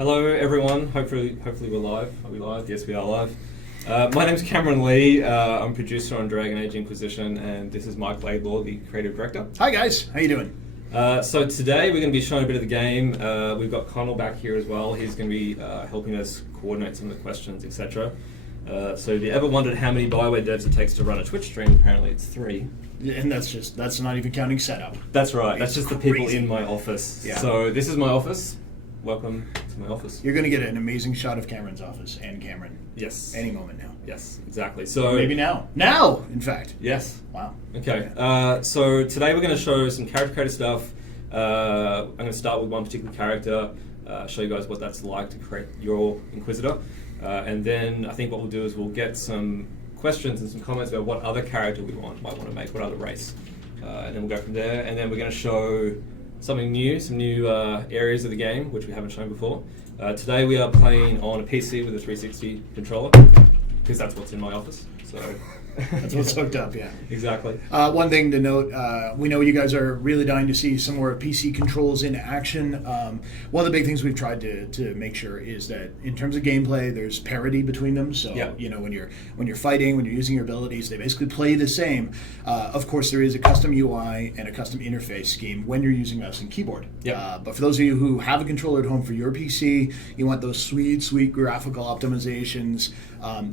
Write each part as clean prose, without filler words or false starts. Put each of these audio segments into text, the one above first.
Hello, everyone. Hopefully we're live. Are we live? Yes, we are live. My name's Cameron Lee. I'm producer on Dragon Age Inquisition, and this is Mike Laidlaw, the creative director. Hi guys, how you doing? So today we're going to be showing a bit of the game. We've got Connell back here as well. He's going to be helping us coordinate some of the questions, etc. So if you ever wondered how many Bioware devs it takes to run a Twitch stream, apparently it's 3. And that's not even counting setup. That's right. That's It's just the people crazy. in my office. Yeah. So this is my office. Welcome to my office. You're going to get an amazing shot of Cameron's office and Cameron Yes. any moment now. Yes, exactly. So Maybe now. Now, in fact. Yes. Wow. Okay. So today we're going to show some character creator stuff. I'm going to start with one particular character, show you guys what that's like to create your Inquisitor, and then I think what we'll do is we'll get some questions and some comments about what other character we might want to make, what other race, and then we'll go from there. And then we're going to show something new, some new areas of the game which we haven't shown before. Today we are playing on a PC with a 360 controller because that's what's in my office. So That's what's hooked up, yeah. exactly. One thing to note, we know you guys are really dying to see some more PC controls in action. One of the big things we've tried to make sure is that in terms of gameplay, there's parity between them. So Yeah. you know when you're fighting, when you're using your abilities, they basically play the same. Of course, there is a custom UI and a custom interface scheme when you're using mouse and keyboard. Yeah. But for those of you who have a controller at home for your PC, you want those sweet graphical optimizations.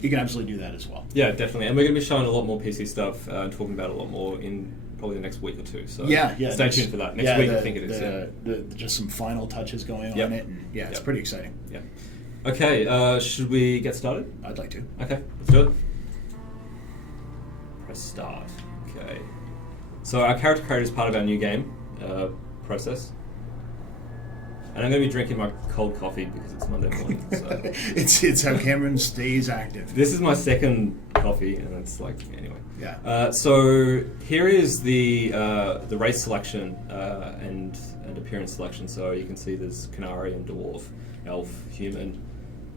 You can absolutely do that as well. Yeah, definitely. And we're going to be showing a lot more PC stuff and talking about a lot more in probably the next week or two. So Yeah. stay tuned for that. Next week, I think it is. Just some final touches going Yep. on it. And it's Yep. pretty exciting. Yeah. Okay, should we get started? I'd like to. Okay, let's do it. Press start. Okay. So our character creator is part of our new game process. And I'm going to be drinking my cold coffee because it's Monday morning. So. It's how Cameron stays active. This is my second coffee, and it's like, anyway. Yeah. So here is the race selection and appearance selection. So you can see there's Canary and Dwarf, Elf, Human,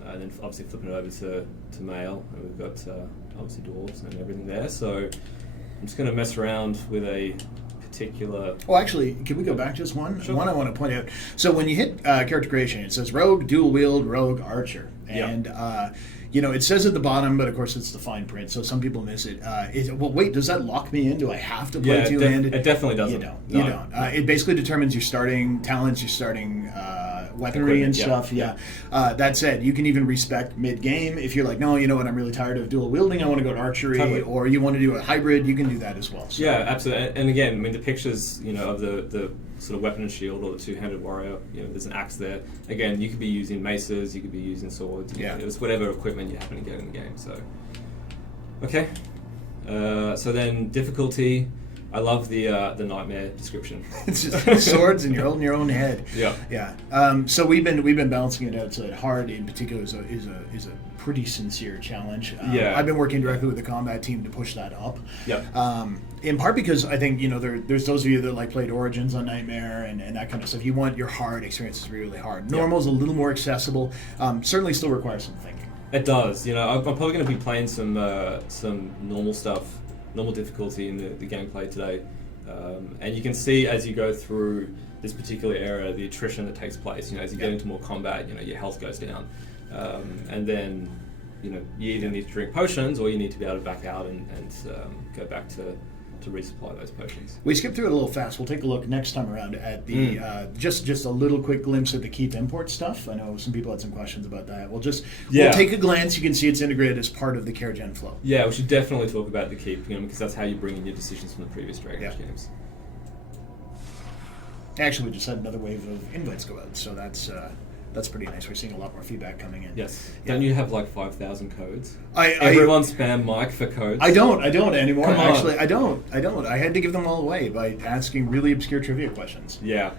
and then obviously flipping it over to male, and we've got obviously Dwarves and everything there. So I'm just going to mess around with a particular... Well, actually, can we go back just one? Sure. One I want to point out. So when you hit character creation, it says Rogue, Dual Wield, Rogue, Archer. Yeah. And, it says at the bottom, but of course it's the fine print, so some people miss it. Well, wait, does that lock me in? Do I have to play Yeah, two-handed? it definitely doesn't. You don't. No. You don't. It basically determines your starting talents, your starting weaponry and Equipment, stuff. Yeah. That said, you can even respec mid-game. If you're like, no, you know what, I'm really tired of dual wielding, I want to go to archery, Totally. or you want to do a hybrid, you can do that as well. So. Yeah, absolutely. And again, I mean, the pictures, of the sort of weapon and shield or the two-handed warrior, there's an axe there. Again, you could be using maces, you could be using swords. Yeah. It's whatever equipment you happen to get in the game. So, okay. So then difficulty. I love the nightmare description. It's just swords and you're holding your own head. Yeah. Yeah. So we've been balancing it out so that hard in particular is a pretty sincere challenge. Yeah. I've been working directly with the combat team to push that up. Yeah. In part because I think there's those of you that like played Origins on Nightmare and that kind of stuff. You want your hard experiences to be really hard. Normal's a little more accessible. Certainly still requires some thinking. It does. I'm probably going to be playing some normal stuff, normal difficulty in the gameplay today, and you can see as you go through this particular area the attrition that takes place. As you get into more combat, your health goes down, and then you either need to drink potions or you need to be able to back out and go back to resupply those potions. We skipped through it a little fast. We'll take a look next time around at the just a little quick glimpse at the Keep import stuff. I know some people had some questions about that. We'll take a glance. You can see it's integrated as part of the CareGen flow. Yeah, we should definitely talk about the Keep, because that's how you bring in your decisions from the previous Dragon Age games. Actually, we just had another wave of invites go out, so that's pretty nice. We're seeing a lot more feedback coming in. Yes. Yeah. Don't you have like 5,000 codes? Everyone spam Mike for codes. I don't anymore. Come on. Actually, I don't. I had to give them all away by asking really obscure trivia questions. Yeah.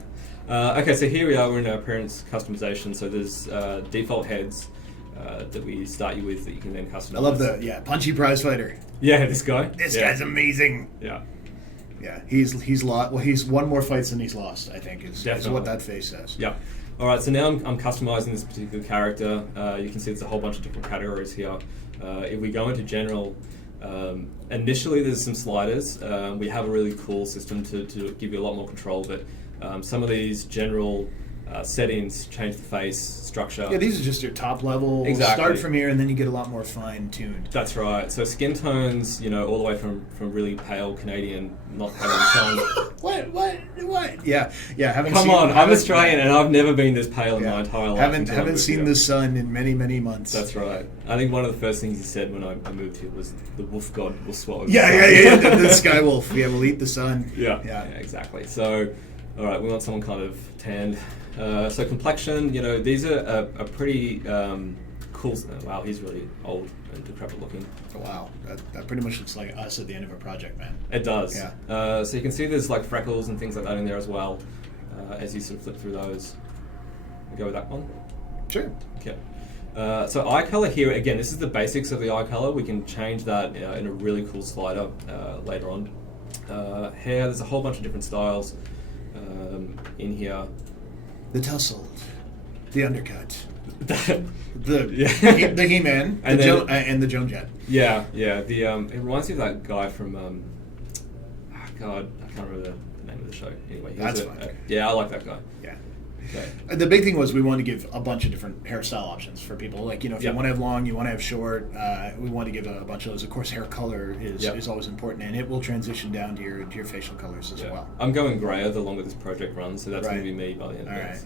Okay, so here we are. We're in our appearance customization. So there's default heads that we start you with that you can then customize. I love the punchy prize fighter. Yeah, this guy. This guy's amazing. Yeah. Yeah, he's lost. Well, he's won more fights than he's lost. I think is what that face says. Yeah. All right, so now I'm customizing this particular character. You can see there's a whole bunch of different categories here. If we go into general, initially there's some sliders. We have a really cool system to give you a lot more control, but some of these general settings, change the face, structure. Yeah, these are just your top level. Exactly. Start from here, and then you get a lot more fine-tuned. That's right. So skin tones, all the way from really pale Canadian, not having the sun. What? Yeah. Come on, I'm Australian and I've never been this pale in my entire life. Haven't seen the sun in many, many months. That's right. I think one of the first things he said when I moved here was the wolf god will swallow. Yeah. The sky wolf. Yeah, will eat the sun. Yeah, exactly. So, all right, we want someone kind of tanned. So complexion, these are a pretty cool. Wow, he's really old and decrepit looking. Wow, that pretty much looks like us at the end of a project, man. It does. Yeah. So you can see there's like freckles and things like that in there as well. As you sort of flip through those, we'll go with that one. Sure. Okay. So eye color here again. This is the basics of the eye color. We can change that in a really cool slider later on. Hair. There's a whole bunch of different styles in here. The tousled, the undercut, the He-Man, and the Joan Jett. Yeah. The it reminds me of that guy from God, I can't remember the name of the show. Anyway, That's fine. Yeah, I like that guy. Yeah. Okay. The big thing was we wanted to give a bunch of different hairstyle options for people. Like, if you want to have long, you want to have short, we want to give a bunch of those. Of course, hair color is always important, and it will transition down to your facial colors as well. I'm going grayer the longer this project runs, so that's going to be me by the end of it.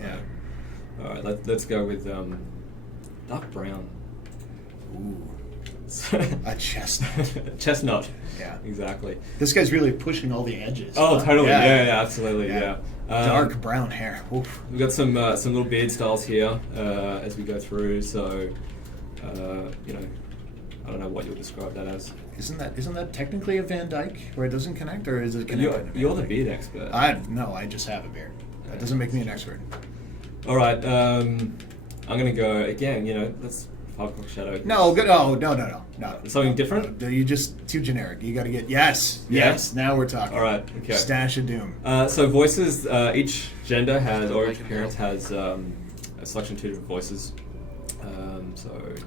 All right, let's go with dark brown. Ooh. A chestnut. Chestnut. Yeah. Exactly. This guy's really pushing all the edges. Oh, totally. Yeah, absolutely. Yeah. Dark brown hair. Oof. We've got some little beard styles here as we go through. So, I don't know what you'll describe that as. Isn't that technically a Van Dyke where it doesn't connect, or is it connected? You're the beard expert. I just have a beard. That doesn't make me an expert. All right. I'm gonna go again. Let's 5 o'clock shadow. No, good. Oh, no. Something different? No, you just too generic. You got to get yes. Now we're talking. All right. Okay. Stash of doom. So voices. Each gender has, or each appearance has a selection of 2 different voices.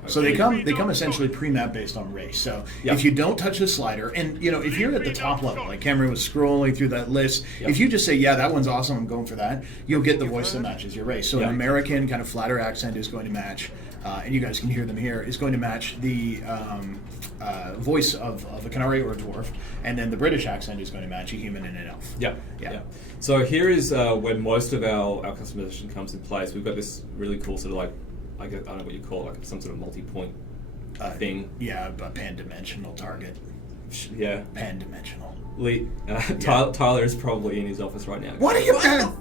So they come essentially pre-map based on race. So if you don't touch the slider, and if you're at the top level, like Cameron was scrolling through that list, if you just say, yeah, that one's awesome, I'm going for that, you'll get the voice that matches your race. So an American kind of flatter accent is going to match, and you guys can hear them here, is going to match the voice of a Canary or a dwarf, and then the British accent is going to match a human and an elf. Yeah. So here is where most of our customization comes in place. We've got this really cool sort of like, I don't know what you call it, like some sort of multi-point thing. Yeah, a pan-dimensional target. Yeah. Pan-dimensional. Tyler is probably in his office right now. What are you doing?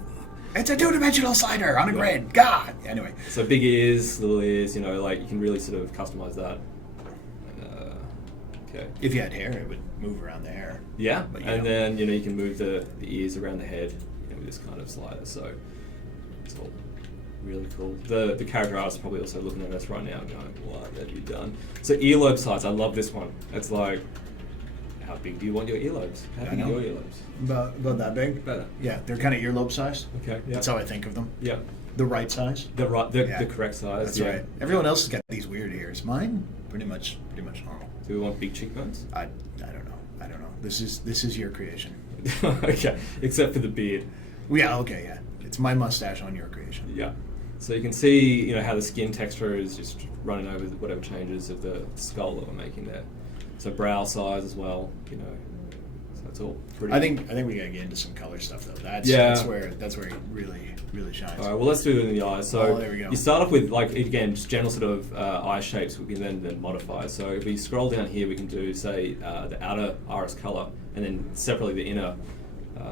It's a 2-dimensional slider on a grid. God. Anyway. So big ears, little ears, you can really sort of customize that. Okay. If you had hair, it would move around the hair. Yeah, and then you can move the ears around the head with this kind of slider. So it's all really cool. The character artist is probably also looking at us right now going, what have you done? So earlobe size, I love this one. It's like, how big do you want your earlobes? How big are your earlobes? About that big? Better. Yeah, they're kind of earlobe size. Okay. Yeah. That's how I think of them. Yeah. The right size? The correct size. That's right. Everyone else has got these weird ears. Mine, pretty much normal. Do we want big cheekbones? I don't know. This is your creation. Okay. Except for the beard. Yeah, okay, yeah. It's my mustache on your creation. Yeah. So you can see, how the skin texture is just running over whatever changes of the skull that we're making there. So brow size as well, So it's all pretty. I think we gotta get into some color stuff though. That's where it really shines. All right. Well, let's do it in the eyes. So there we go. You start off with just general sort of eye shapes. We can then modify. So if we scroll down here, we can do say the outer iris color, and then separately the inner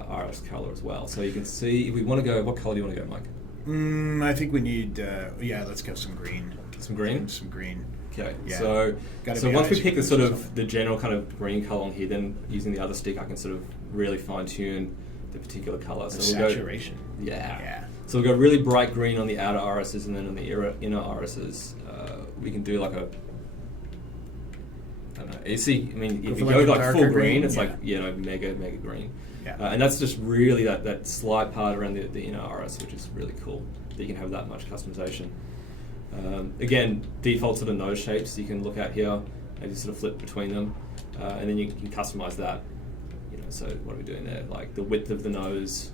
iris color as well. So you can see if we want to go. What color do you want to go, Mike? I think we need, let's go some green. Some green? Some green. Okay, yeah. So once we pick the sort of the general kind of green color on here, then using the other stick, I can sort of really fine tune the particular color. So we'll saturation. Yeah. So we'll go really bright green on the outer irises, and then on the inner irises, we can do like a, I don't know. You see, I mean, if you go like full green, it's like mega green. Yeah. And that's just really that slight part around the inner iris, which is really cool. That you can have that much customization. Again, default sort of nose shapes you can look at here, and you sort of flip between them, and then you can customize that. So what are we doing there? Like the width of the nose,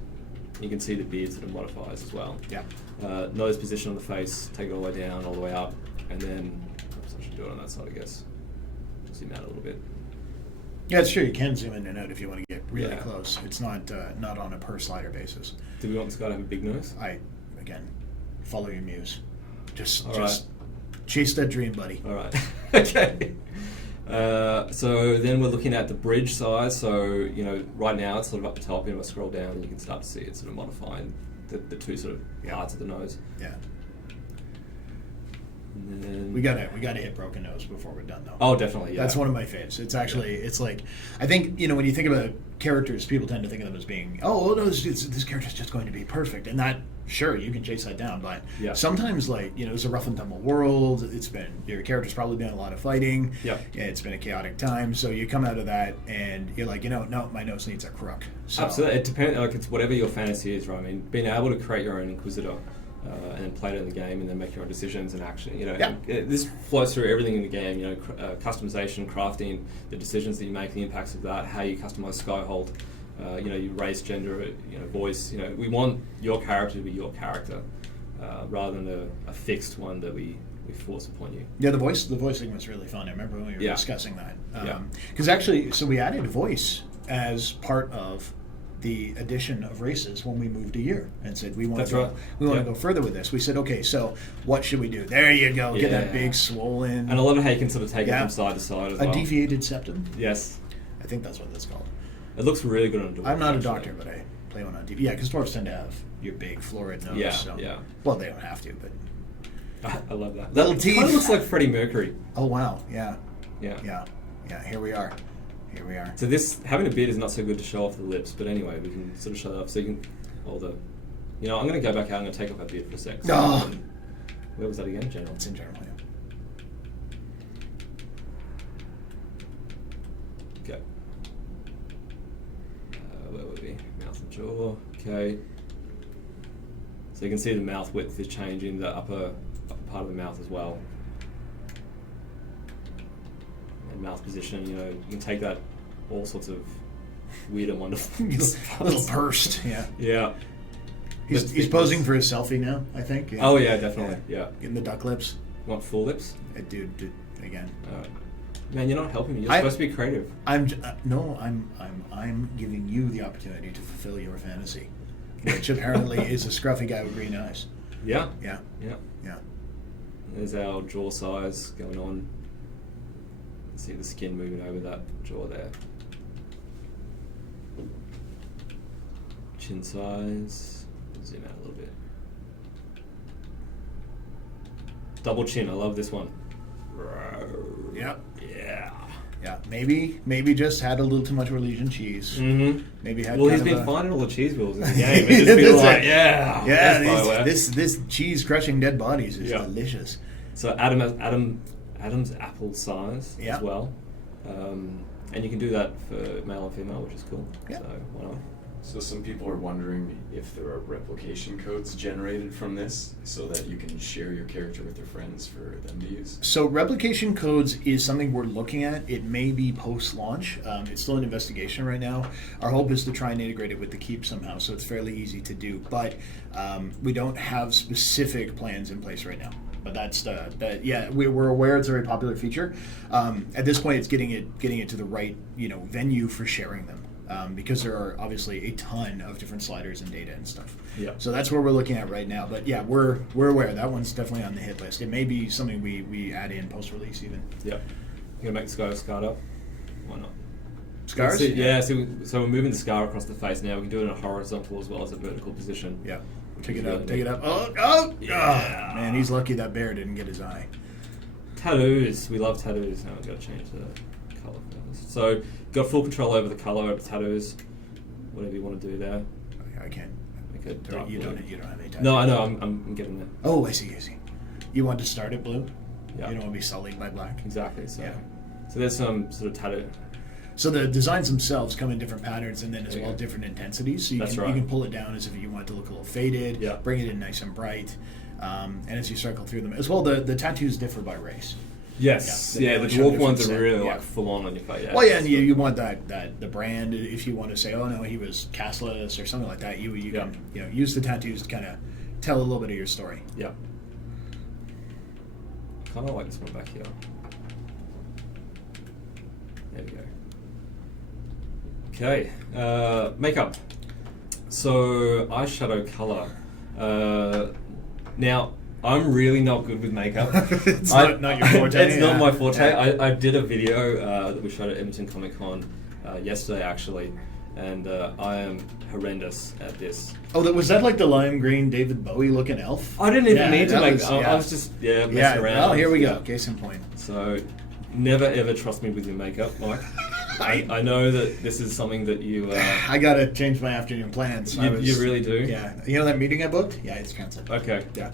You can see the beard sort of modifies as well. Yeah. Nose position on the face, take it all the way down, all the way up, and then I should do it on that side, I guess. Zoom out a little bit. Yeah, it's true. You can zoom in and out if you want to get really close. It's not on a per slider basis. Do we want this guy to have a big nose? Again, follow your muse. Just right. Chase that dream, buddy. All right. Okay. So then we're looking at the bridge size. So, right now it's sort of up the top, and if I scroll down, and you can start to see it sort of modifying the two sort of parts of the nose. Yeah. And then we gotta hit broken nose before we're done, though. Oh, definitely. Yeah. That's one of my faves. It's actually it's like, I think when you think about characters, people tend to think of them as being this character's just going to be perfect, and that sure you can chase that down, but sometimes it's a rough and tumble world. Your character's probably been a lot of fighting. Yeah. It's been a chaotic time, so you come out of that and you're like, no, my nose needs a crook. So, absolutely, it depends. It's whatever your fantasy is, right? I mean, being able to create your own Inquisitor. And then play it in the game, and then make your own decisions and action. This flows through everything in the game. Customization, crafting, the decisions that you make, the impacts of that, how you customize Skyhold. Your race, gender, voice. We want your character to be your character, rather than a fixed one that we force upon you. Yeah, the voice thing was really fun. I remember when we were discussing that. Because actually, so we added voice as part of the addition of races when we moved a year and said we want to go further with this. We said, okay, so what should we do? There you go. Get that big swollen. And I love how you can sort of take it from side to side as well. A deviated septum? Yes. I think that's what that's called. It looks really good on a dwarf. I'm not a doctor, but I play one on TV. Yeah, because dwarves tend to have your big florid nose. Yeah. Well, they don't have to, but I love that. Little teeth. It kind of looks like Freddie Mercury. Oh, wow. Yeah. Yeah. Here we are. So having a beard is not so good to show off the lips, but anyway, we can sort of show it off. So you can I'm going to go back out. I'm going to take off our beard for a sec. So where was that again? General. It's in general. Yeah. Okay. Where were we? Mouth and jaw. Okay. So you can see the mouth width is changing, the upper part of the mouth as well. And mouth position, you can take that all sorts of weird and wonderful. little pursed, Yeah. He's posing for his selfie now, I think. Oh yeah, definitely. Yeah. Getting the duck lips. You want full lips? Dude, again. Man, you're not helping me. You're supposed to be creative. I'm giving you the opportunity to fulfill your fantasy, which apparently is a scruffy guy with green eyes. Yeah. Yeah. There's our jaw size going on. See the skin moving over that jaw there. Chin size. Zoom out a little bit. Double chin. I love this one. Yep. Yeah. Maybe just had a little too much Orleans cheese. Mm-hmm. Maybe had. He's been finding all the cheese wheels in the game. It's just been like, this cheese crushing dead bodies is delicious. So Adam's apple size as well, and you can do that for male and female, which is cool. Yeah. So why not? So some people are wondering if there are replication codes generated from this so that you can share your character with your friends for them to use. So replication codes is something we're looking at. It may be post-launch. It's still an investigation right now. Our hope is to try and integrate it with the Keep somehow, so it's fairly easy to do. But we don't have specific plans in place right now. But we're aware it's a very popular feature. At this point, it's getting it to the right venue for sharing them. Because there are obviously a ton of different sliders and data and stuff. Yeah. So that's where we're looking at right now. But yeah, we're aware. That one's definitely on the hit list. It may be something we add in post-release even. Yeah. You gonna make the scarred up? Why not? Scars? So we're moving the scar across the face now. We can do it in a horizontal as well as a vertical position. Yeah. Take it up. Oh! Yeah. Man, he's lucky that bear didn't get his eye. Tattoos. We love tattoos. Now we've got to change the colour for this. So got full control over the colour of the tattoos. Whatever you want to do there. I can't. You don't have any tattoos. No, I know. I'm getting there. Oh, I see. You want to start it blue? Yeah. You don't want to be sullied by black? Exactly. So there's some sort of tattoo. So the designs themselves come in different patterns and then as well different intensities. So you can pull it down as if you want it to look a little faded, bring it in nice and bright. And as you cycle through them, as well, the tattoos differ by race. Yes, Yeah, the they show dwarf ones are different really set, like full on your face. Yeah, well, yeah, and you want the brand. If you want to say, oh no, he was castless or something like that, you can use the tattoos to kind of tell a little bit of your story. Yeah. Kind of like this one back here. There we go. Okay, makeup. So eyeshadow color. Now, I'm really not good with makeup. It's not your forte. It's not my forte. Yeah. I did a video that we shot at Edmonton Comic Con yesterday, actually, and I am horrendous at this. Oh, was that like the lime green David Bowie looking elf? I didn't even mean to make. I was just messing around. Oh, here we go. Case in point. So, never ever trust me with your makeup, Mike. I know that this is something that you... I gotta change my afternoon plans. You really do? Yeah. You know that meeting I booked? Yeah, it's canceled. Okay. Yeah.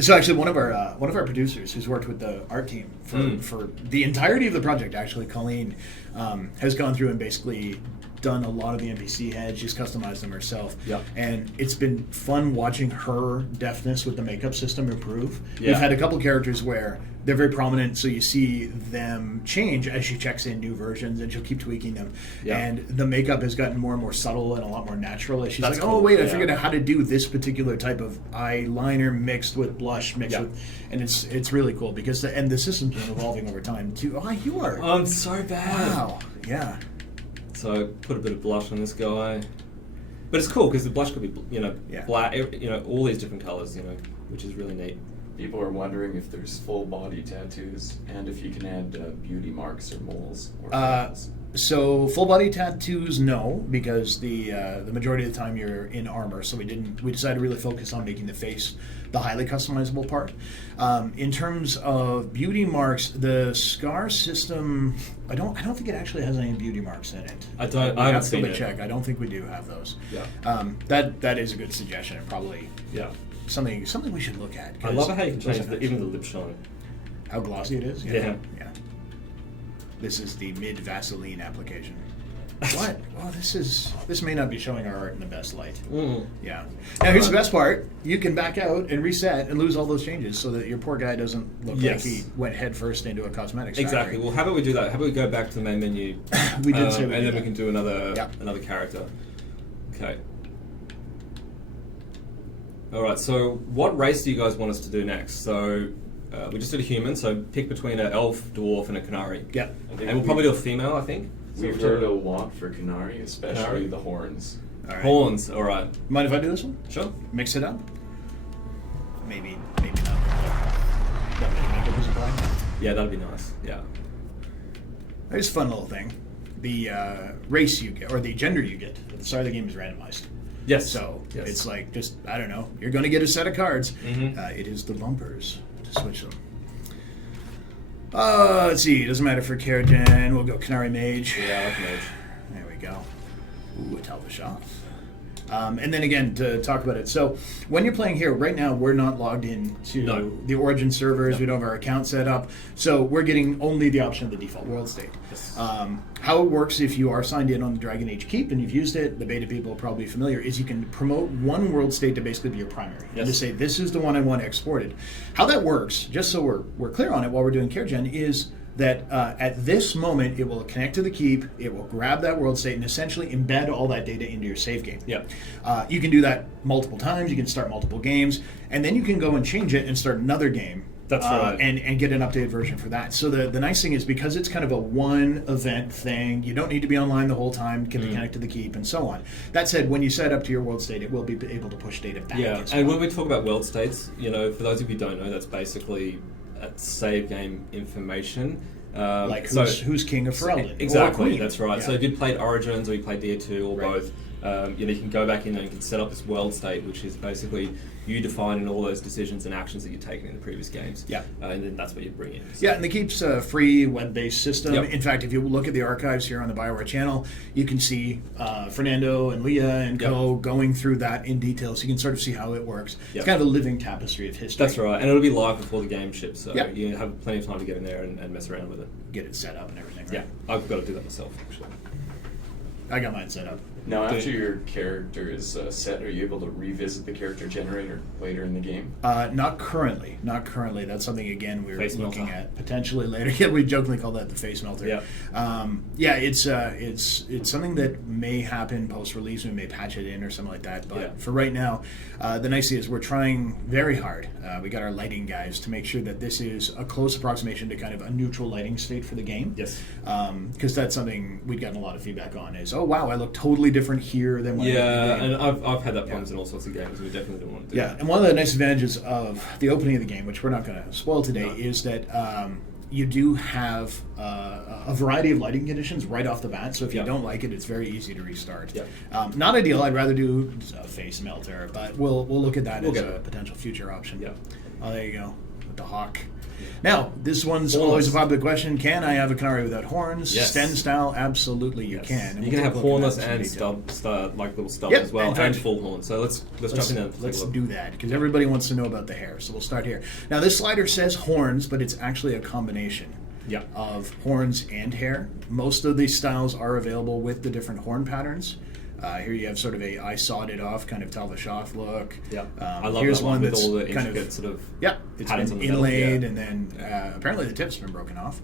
So actually, one of our producers who's worked with the art team for the entirety of the project, actually, Colleen, has gone through and basically done a lot of the NPC heads. She's customized them herself. Yeah. And it's been fun watching her deftness with the makeup system improve. Yeah. We've had a couple characters where they're very prominent, so you see them change as she checks in new versions, and she'll keep tweaking them. Yeah. And the makeup has gotten more and more subtle and a lot more natural. As she's That's like, cool. oh, wait, I Yeah. figured out how to do this particular type of eyeliner mixed with blush, with... And it's really cool, because the system's been evolving over time, too. Oh, you are... I'm so bad. Wow. Yeah. So put a bit of blush on this guy, but it's cool because the blush could be black, all these different colors, which is really neat. People are wondering if there's full body tattoos and if you can add beauty marks or moles or freckles. So full body tattoos, no, because the majority of the time you're in armor. So we decided to really focus on making the face the highly customizable part. In terms of beauty marks, the scar system, I don't think it actually has any beauty marks in it. I haven't seen it. Check. I don't think we do have those. Yeah. That is a good suggestion, and probably something we should look at. I love how you can change even the lip shine. How glossy it is. Yeah. This is the mid Vaseline application. What? Well, this may not be showing our art in the best light. Yeah. Now here's the best part: you can back out and reset and lose all those changes, so that your poor guy doesn't look like he went headfirst into a cosmetics Exactly. factory. Well, how about we do that? How about we go back to the main menu? We did say, and then that. we can do another character. Okay. All right. So, what race do you guys want us to do next? So, we just did a human. So, pick between an elf, dwarf, and a canary. Yeah. And we'll probably do a female, I think. We've heard a lot for canary, especially the horns. All right. Horns. All right. Mind if I do this one? Sure. Mix it up. Maybe not. That makeup is applied. Yeah, that'd be nice. Yeah. There's a fun little thing. The race you get, or the gender you get at the start of the game is randomized. Yes. So it's like, just, I don't know, you're going to get a set of cards. Mm-hmm. It is the bumpers to switch them. Let's see, it doesn't matter for Karajan. We'll go Canary Mage. Yeah, I like mage. There we go. Ooh, a Talvashov. And then again, to talk about it. So when you're playing here, right now we're not logged into the Origin servers. No. We don't have our account set up. So we're getting only the option of the default world state. Yes. How it works if you are signed in on the Dragon Age Keep and you've used it, the beta people are probably familiar, is you can promote one world state to basically be your primary. Yes. And to say, this is the one I want exported. How that works, just so we're clear on it while we're doing CareGen, is that at this moment, it will connect to the keep, it will grab that world state, and essentially embed all that data into your save game. Yep. You can do that multiple times, you can start multiple games, and then you can go and change it and start another game. That's right. And get an updated version for that. So the nice thing is, because it's kind of a one event thing, you don't need to be online the whole time, can connect to the keep, and so on. That said, when you set up to your world state, it will be able to push data back. Yeah, as and well. when we talk about world states, for those of you who don't know, that's basically save game information. Who's king of Ferelden? Exactly, that's right. Yeah. So if you played Origins or you played DA2 or both, you can go back in and you can set up this world state, which is basically you defining all those decisions and actions that you've taken in the previous games. Yeah. And then that's what you bring in. So. Yeah, and the Keep's a free web-based system. Yep. In fact, if you look at the archives here on the BioWare channel, you can see Fernando and Leah and co going through that in detail, so you can sort of see how it works. Yep. It's kind of a living tapestry of history. That's right, and it'll be live before the game ships, so Yep. you have plenty of time to get in there and mess around with it. Get it set up and everything, right? Yeah, I've got to do that myself, actually. I got mine set up. Now, after your character is set, are you able to revisit the character generator later in the game? Not currently. Not currently. That's something, again, we're Face looking melter. at potentially later. Yeah, we jokingly call that the face melter. Yeah. It's something that may happen post-release. We may patch it in or something like that. But Yeah. for right now, the nice thing is we're trying very hard. We got our lighting guys to make sure that this is a close approximation to kind of a neutral lighting state for the game. Yes. Because that's something we've gotten a lot of feedback on is, oh, wow, I look totally different here than when I Yeah, did the game. and I've had that problems in all sorts of games. We definitely don't want to do Yeah, that. and one of the nice advantages of the opening of the game, which we're not going to spoil today, No. is that you do have a variety of lighting conditions right off the bat. So if you Yeah. don't like it, it's very easy to restart. Yeah. Not ideal. I'd rather do a face melter, but we'll look at that We'll as get a it. potential future option. Yeah. Oh, there you go with the hawk. Now, this one's Horns. always a popular question. Can I have a canary without horns? Yes. Sten style? Absolutely, you Yes. can. And You we'll can have take a look at hornless that in and detail. like little stubs Yep, as well, in fact- and full horn. So let's jump in there. and take a Let's look. do that because everybody wants to know about the hair. So we'll start here. Now, this slider says horns, but it's actually a combination Yeah. of horns and hair. Most of these styles are available with the different horn patterns. Here you have sort of I sawed it off kind of Talvashoth look. Yeah. I love here's that one with that's all the kind intricate of sort of it's patterns been on the metal, inlaid, yeah. and then apparently the tip's been broken off.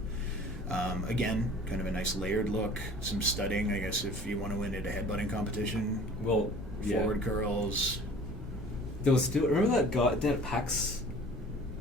Again, kind of a nice layered look, some studding. I guess if you want to win at a headbutting competition, Well, yeah. forward curls. There was still, remember that guy down at PAX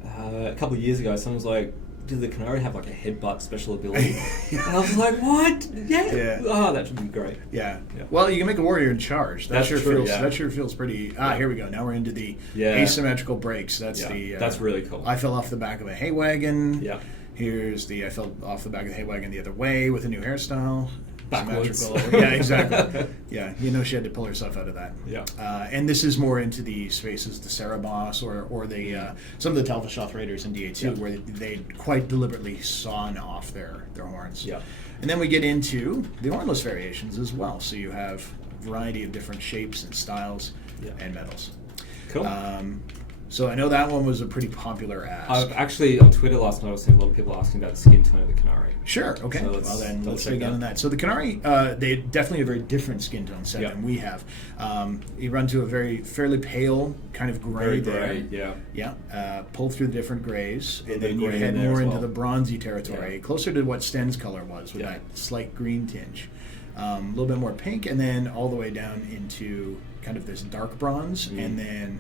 a couple of years ago? Someone was like, "Did the canary have like a headbutt special ability?" And I was like, "What? Yeah. Oh, that should be great." Yeah. Yeah. Well, you can make a warrior in charge. That's true, feels yeah. that sure feels pretty. Here we go. Now we're into the Yeah. asymmetrical breaks. That's Yeah, the. that's really cool. I fell off the back of a hay wagon. Yeah. Here's the I fell off the back of the hay wagon the other way with a new hairstyle. Backwards. Symmetrical. Yeah, exactly. Yeah, she had to pull herself out of that. Yeah. And this is more into the spaces, the Cerebos or the some of the Talvashoth Raiders in DA2 Yeah. where they quite deliberately sawn off their horns. Yeah. And then we get into the hornless variations as well. So you have a variety of different shapes and styles Yeah. and metals. Cool. So I know that one was a pretty popular ask. Actually, on Twitter last night, I was seeing a lot of people asking about the skin tone of the canary. Sure. Okay. So Well, then double let's check dig in that. on that. So the Canary, they definitely have a very different skin tone set Yeah. than we have. You run to a fairly pale kind of gray Very there. grey, yeah. Yeah. Pull through the different grays, A and bit then of you grey head in there more as into well. the bronzy territory, Yeah. closer to what Sten's color was with Yeah. that slight green tinge. A little bit more pink, and then all the way down into kind of this dark bronze, and then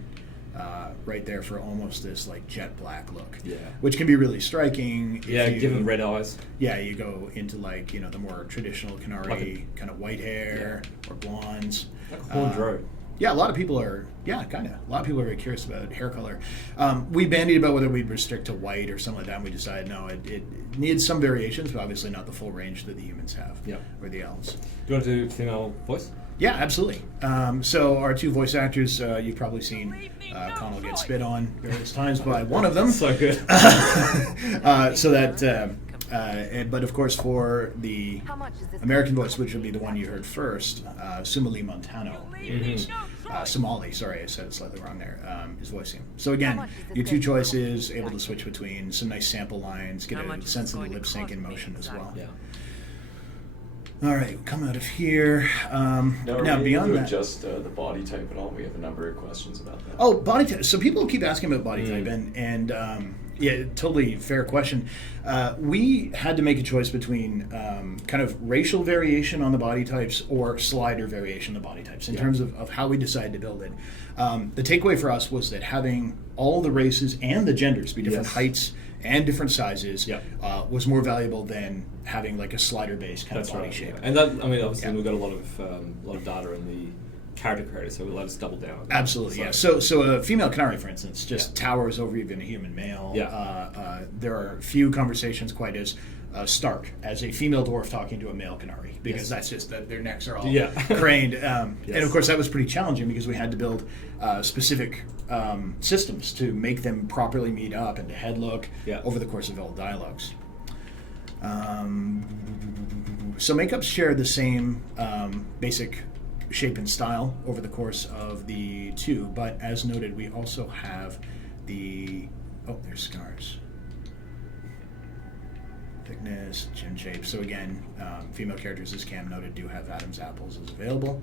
right there for almost this like jet black look. Yeah. Which can be really striking. if Yeah, you- give them red eyes. Yeah, you go into like, the more traditional Canary Like kind of white hair or blondes. Like a horned roe. Yeah, a lot of people are, kind of. A lot of people are very curious about hair color. We bandied about whether we'd restrict to white or something like that, and we decided no, it needs some variations, but obviously not the full range that the humans have Yeah. or the elves. Do you want to do female voice? Yeah, absolutely. So our two voice actors, you've probably seen Connell get spit on various times by one of them. So good. But of course, for the American voice, which would be the one you heard first, Sumali Montano is Somali. Sorry, I said it slightly wrong there. Is voicing him. So again, your two choices, able to switch between some nice sample lines, get a sense of the lip sync in motion as well. Yeah. All right, come out of here. Now, Now are we beyond able to that. adjust the body type at all? We have a number of questions about that. Oh, body type. So people keep asking about body type, and yeah, totally fair question. We had to make a choice between kind of racial variation on the body types or slider variation on the body types in terms of how we decided to build it. The takeaway for us was that having all the races and the genders be different Yes. heights and different sizes Yeah. was more valuable than having like a slider-based kind That's of body right. shape. Yeah. And that, I mean, obviously, Yeah. we've got a lot of data in the character creator, so we let us double down. Absolutely, yeah. So a female canary, for instance, just Yeah. towers over even a human male. Yeah. There are few conversations quite as stark as a female dwarf talking to a male canary, because Yes. that's just that their necks are all Yeah. craned. And Yes. of course, that was pretty challenging because we had to build specific systems to make them properly meet up and to head look Yeah. over the course of all dialogues. So makeups share the same basic shape and style over the course of the two, but as noted, we also have there's scars. thickness, chin shape. So again, female characters, as Cam noted, do have Adam's apples as available.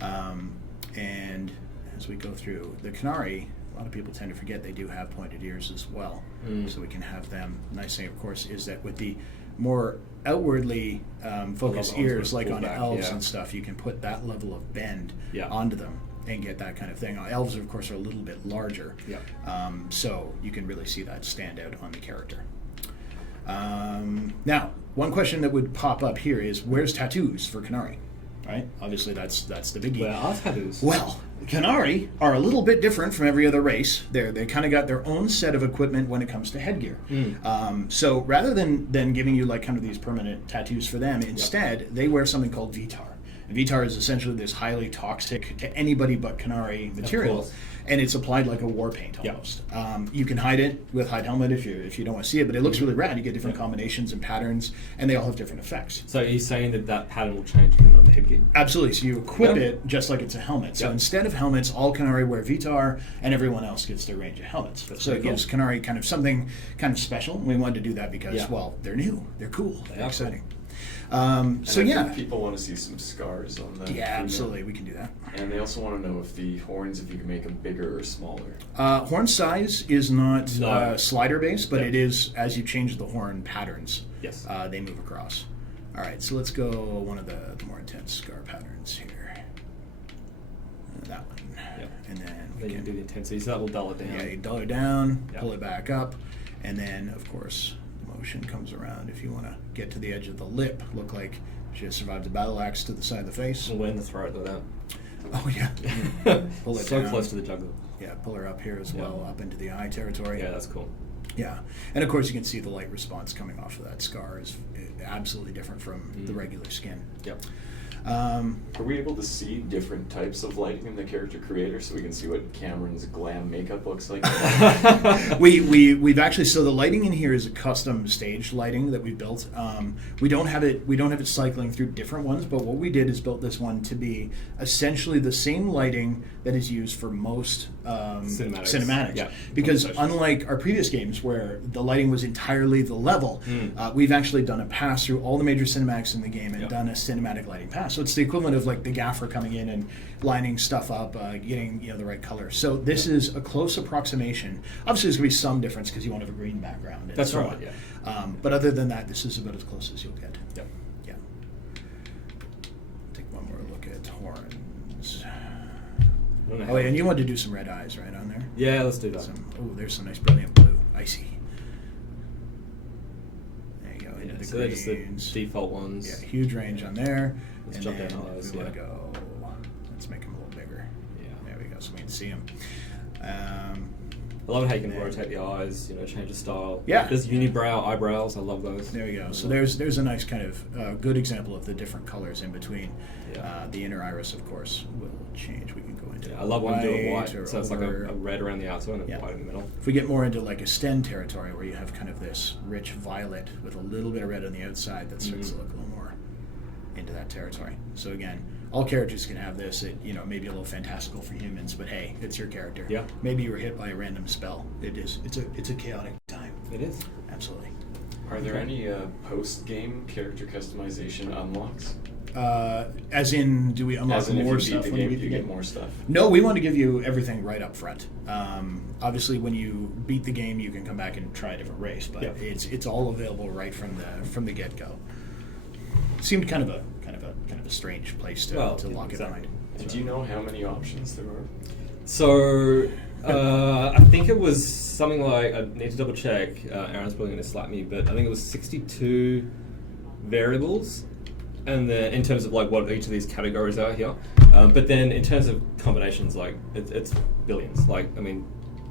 And as we go through the Canary, a lot of people tend to forget they do have pointed ears as well. So we can have them. Nice thing, of course, is that with the more outwardly focused ears, like on elves and stuff, you can put that level of bend onto them and get that kind of thing. Elves, of course, are a little bit larger, so you can really see that stand out on the character. Now, one question that would pop up here is, where's tattoos for Canary? Right? Obviously, that's the biggie. Where are tattoos? Well, Canary are a little bit different from every other race. They kind of got their own set of equipment when it comes to headgear. So rather than giving you like kind of these permanent tattoos for them, instead they wear something called Vitar. And Vitar is essentially this highly toxic to anybody but Canary material, and it's applied like a war paint almost. You can hide it with hide helmet if you don't want to see it, but it looks really rad. You get different combinations and patterns, and they all have different effects. So you're saying that pattern will change depending on the headgear? Absolutely. So you equip it just like it's a helmet. So instead of helmets, all Canary wear Vitar, and everyone else gets their range of helmets. So it gives Canary kind of something kind of special. We wanted to do that because, well, they're new, they're cool, they're exciting. So people want to see some scars on the absolutely, we can do that. And they also want to know if the horns, if you can make them bigger or smaller. Horn size is not slider based, but it is as you change the horn patterns. They move across. All right, so let's go one of the more intense scar patterns here. That one. And then we can do the intensity, so that will dull it down. Yeah, you dull it down, pull it back up, and then of course motion comes around. If you want to get to the edge of the lip, look like she has survived a battle axe to the side of the face. We'll in the throat though. That. Oh yeah. Pull it so down. Close to the jugular. Yeah, pull her up here as well, up into the eye territory. Yeah, that's cool. Yeah, and of course you can see the light response coming off of that scar is absolutely different from the regular skin. Are we able to see different types of lighting in the character creator so we can see what Cameron's glam makeup looks like? We've actually, so the lighting in here is a custom stage lighting that we built. We don't have it cycling through different ones, but what we did is built this one to be essentially the same lighting that is used for most cinematics. Yeah, because unlike our previous games where the lighting was entirely the level, we've actually done a pass through all the major cinematics in the game and done a cinematic lighting pass. So it's the equivalent of like the gaffer coming in and lining stuff up, getting the right color. So this is a close approximation. Obviously, there's going to be some difference because you won't have a green background. And That's so right. on. Yeah. But other than that, this is about as close as you'll get. Yep. Yeah. Take one more look at horns. Oh, yeah, and you wanted to do some red eyes right on there. Yeah, let's do that. There's some nice brilliant blue, icy. There you go. Into the so they're just the greens. default ones. Yeah, huge range on there. Let's and jump then down on those. we want to go. Let's make them a little bigger. Yeah. There we go, so we can see them. I love how you can rotate the eyes, change the style. Yeah. There's unibrow eyebrows. I love those. There we go. So there's a nice kind of good example of the different colors in between. The inner iris, of course, will change. We can go into I love when you do it white. or So it's like a red around the outside and white in the middle. If we get more into like a Sten territory where you have kind of this rich violet with a little bit of red on the outside, that starts to look a little more into that territory. So again, all characters can have this. It may be a little fantastical for humans, but hey, it's your character. Yeah. Maybe you were hit by a random spell. It's a chaotic time. It is. Absolutely. Are there any post-game character customization unlocks? As in, do we unlock more stuff when you beat the game? Get more stuff. No, we want to give you everything right up front. Obviously, when you beat the game, you can come back and try a different race, but it's all available right from the get-go. Seemed kind of a strange place to lock it behind. Do you know how many options there are? So I think it was something like, I need to double check. Aaron's probably going to slap me, but I think it was 62 variables. And then in terms of like what each of these categories are here, but then in terms of combinations, like it's billions. Like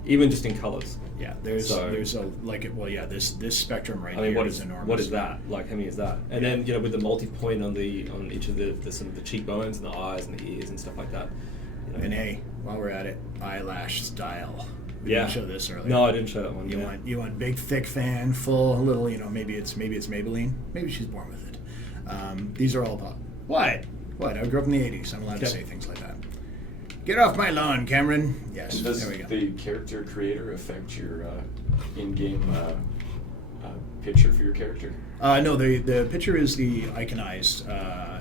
even just in colors. Yeah, there's this spectrum here is enormous. What is that? Like how many is that? And then with the multi-point on each of the some of the cheekbones and the eyes and the ears and stuff like that. And hey, while we're at it, eyelash style. We didn't show this earlier. No, I didn't show that one. You want big thick fan, full little. Maybe it's Maybelline. Maybe she's born with it. These are all pop. What? I grew up in the 80s. I'm allowed to say things like that. Get off my lawn, Cameron. Yes, does there we go. The character creator affect your in-game picture for your character? No, the picture is the iconized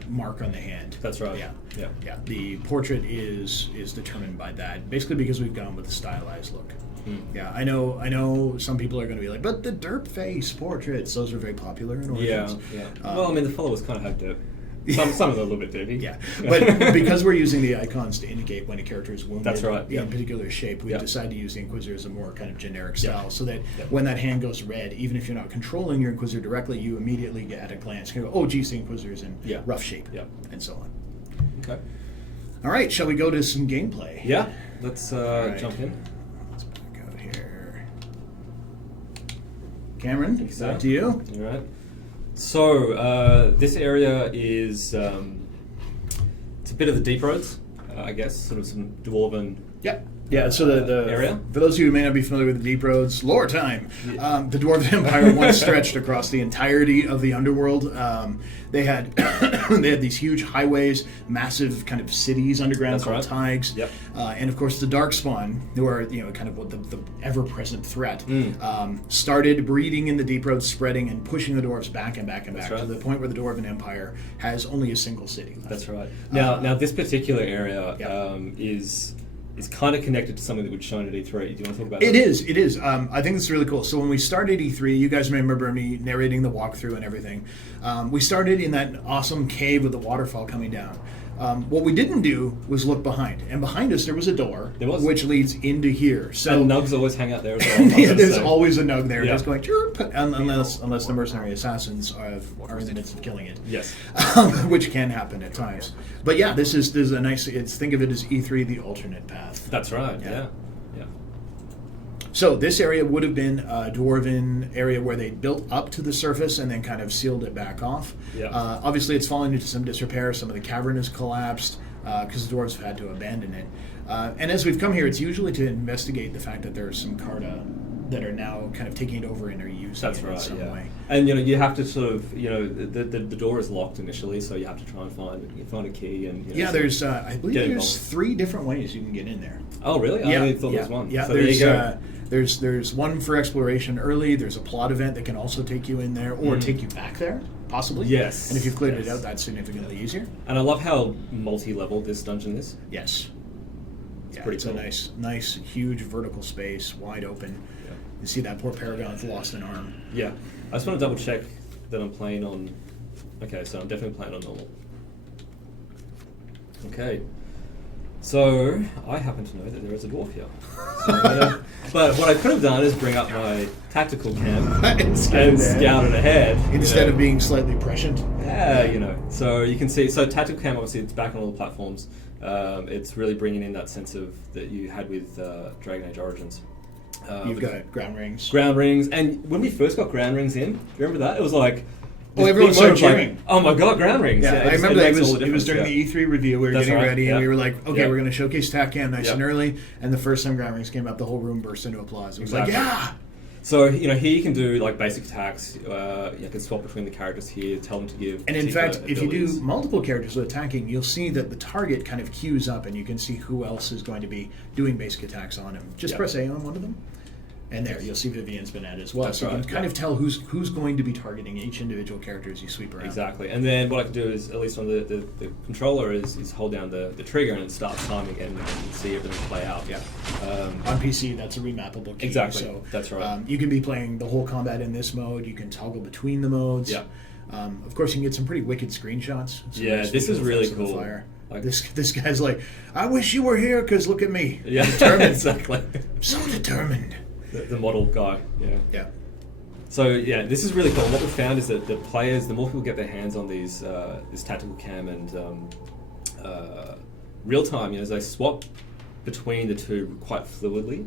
mark on the hand. That's right. Yeah. The portrait is determined by that, basically because we've gone with the stylized look. Yeah, I know. Some people are going to be like, but the derp face portraits, those are very popular in Origins. Yeah. Well, I mean, the followers kind of have derp. Some of them are a little bit dirty. Yeah, but because we're using the icons to indicate when a character is wounded That's right, in a particular shape, we decided to use the Inquisitor as a more kind of generic style, so that when that hand goes red, even if you're not controlling your Inquisitor directly, you immediately get at a glance, go, oh, geez, the Inquisitor's in rough shape, and so on. Okay. All right, shall we go to some gameplay? Yeah, let's jump in. Let's back out here. Cameron, back to you. All right. So this area is it's a bit of the deep roads, I guess, sort of some dwarven. Yeah, so the area. For those of you who may not be familiar with the Deep Roads, lore time. The Dwarven Empire once stretched across the entirety of the underworld. They had they had these huge highways, massive kind of cities underground called Tigers, and of course the Darkspawn, who are kind of the ever-present threat, started breeding in the Deep Roads, spreading and pushing the dwarves back and back and back to the point where the Dwarven Empire has only a single city left. That's right. Now this particular area is kind of connected to something that we'd shown at E3. Do you want to talk about that? It is. I think it's really cool. So when we started E3, you guys may remember me narrating the walkthrough and everything. We started in that awesome cave with the waterfall coming down. What we didn't do was look behind. And behind us there was a door, which leads into here. So and nugs always hang out there as well. There's always a nug there that's going, unless the mercenary assassins are in the midst of killing it. Yes. Which can happen at times. But yeah, this is a nice, think of it as E3, the alternate path. That's right, yeah. So this area would have been a dwarven area where they built up to the surface and then kind of sealed it back off. Obviously, it's fallen into some disrepair. Some of the cavern has collapsed because the dwarves have had to abandon it. And as we've come here, it's usually to investigate the fact that there are some Carta that are now kind of taking it over and are using it in some way. And you have to sort of the door is locked initially, so you have to try and find a key and there's I believe there's 3 different ways you can get in there. Oh really? I only thought there was one. Yeah, so there you go. There's one for exploration early. There's a plot event that can also take you in there or take you back there, possibly. Yes. And if you've cleared it out, that's significantly easier. And I love how multi-level this dungeon is. Yes. It's pretty cool. A nice, huge vertical space, wide open. Yeah. You see that poor Paragon's lost an arm. Yeah. I just want to double check that I'm playing on... Okay, so I'm definitely playing on normal. Okay. So, I happen to know that there is a dwarf here. So but what I could have done is bring up my tactical cam and scout it ahead. Instead of being slightly prescient. Yeah, So you can see, so tactical cam, obviously, it's back on all the platforms. It's really bringing in that sense of that you had with Dragon Age Origins. You've got ground rings. Ground rings. And when we first got ground rings in, do you remember that? It was like... everyone started cheering. Oh my god, ground rings! Yeah, I remember that. It was during the E3 review. We were getting ready, and we were like, "Okay, we're going to showcase TACAM nice and early." And the first time ground rings came up, the whole room burst into applause. It was like, "Yeah!" So here you can do like basic attacks. You can swap between the characters here. Tell them to give. And in fact, if you do multiple characters with attacking, you'll see that the target kind of queues up, and you can see who else is going to be doing basic attacks on him. Just press A on one of them. And there, you'll see Vivian's been added as well. That's so you can kind of tell who's going to be targeting each individual character as you sweep around. Exactly. And then what I can do is, at least on the controller, is hold down the trigger and it starts timing and see everything play out. Yeah. On PC, that's a remappable key. Exactly. So, that's right. You can be playing the whole combat in this mode. You can toggle between the modes. Yeah. Of course, you can get some pretty wicked screenshots. This is really cool. Like, this guy's like, I wish you were here because look at me. Yeah, determined. Exactly. So determined. The model guy, yeah. So this is really cool. What we found is that the players, the more people get their hands on these, this tactical cam and real time, as they swap between the two quite fluidly,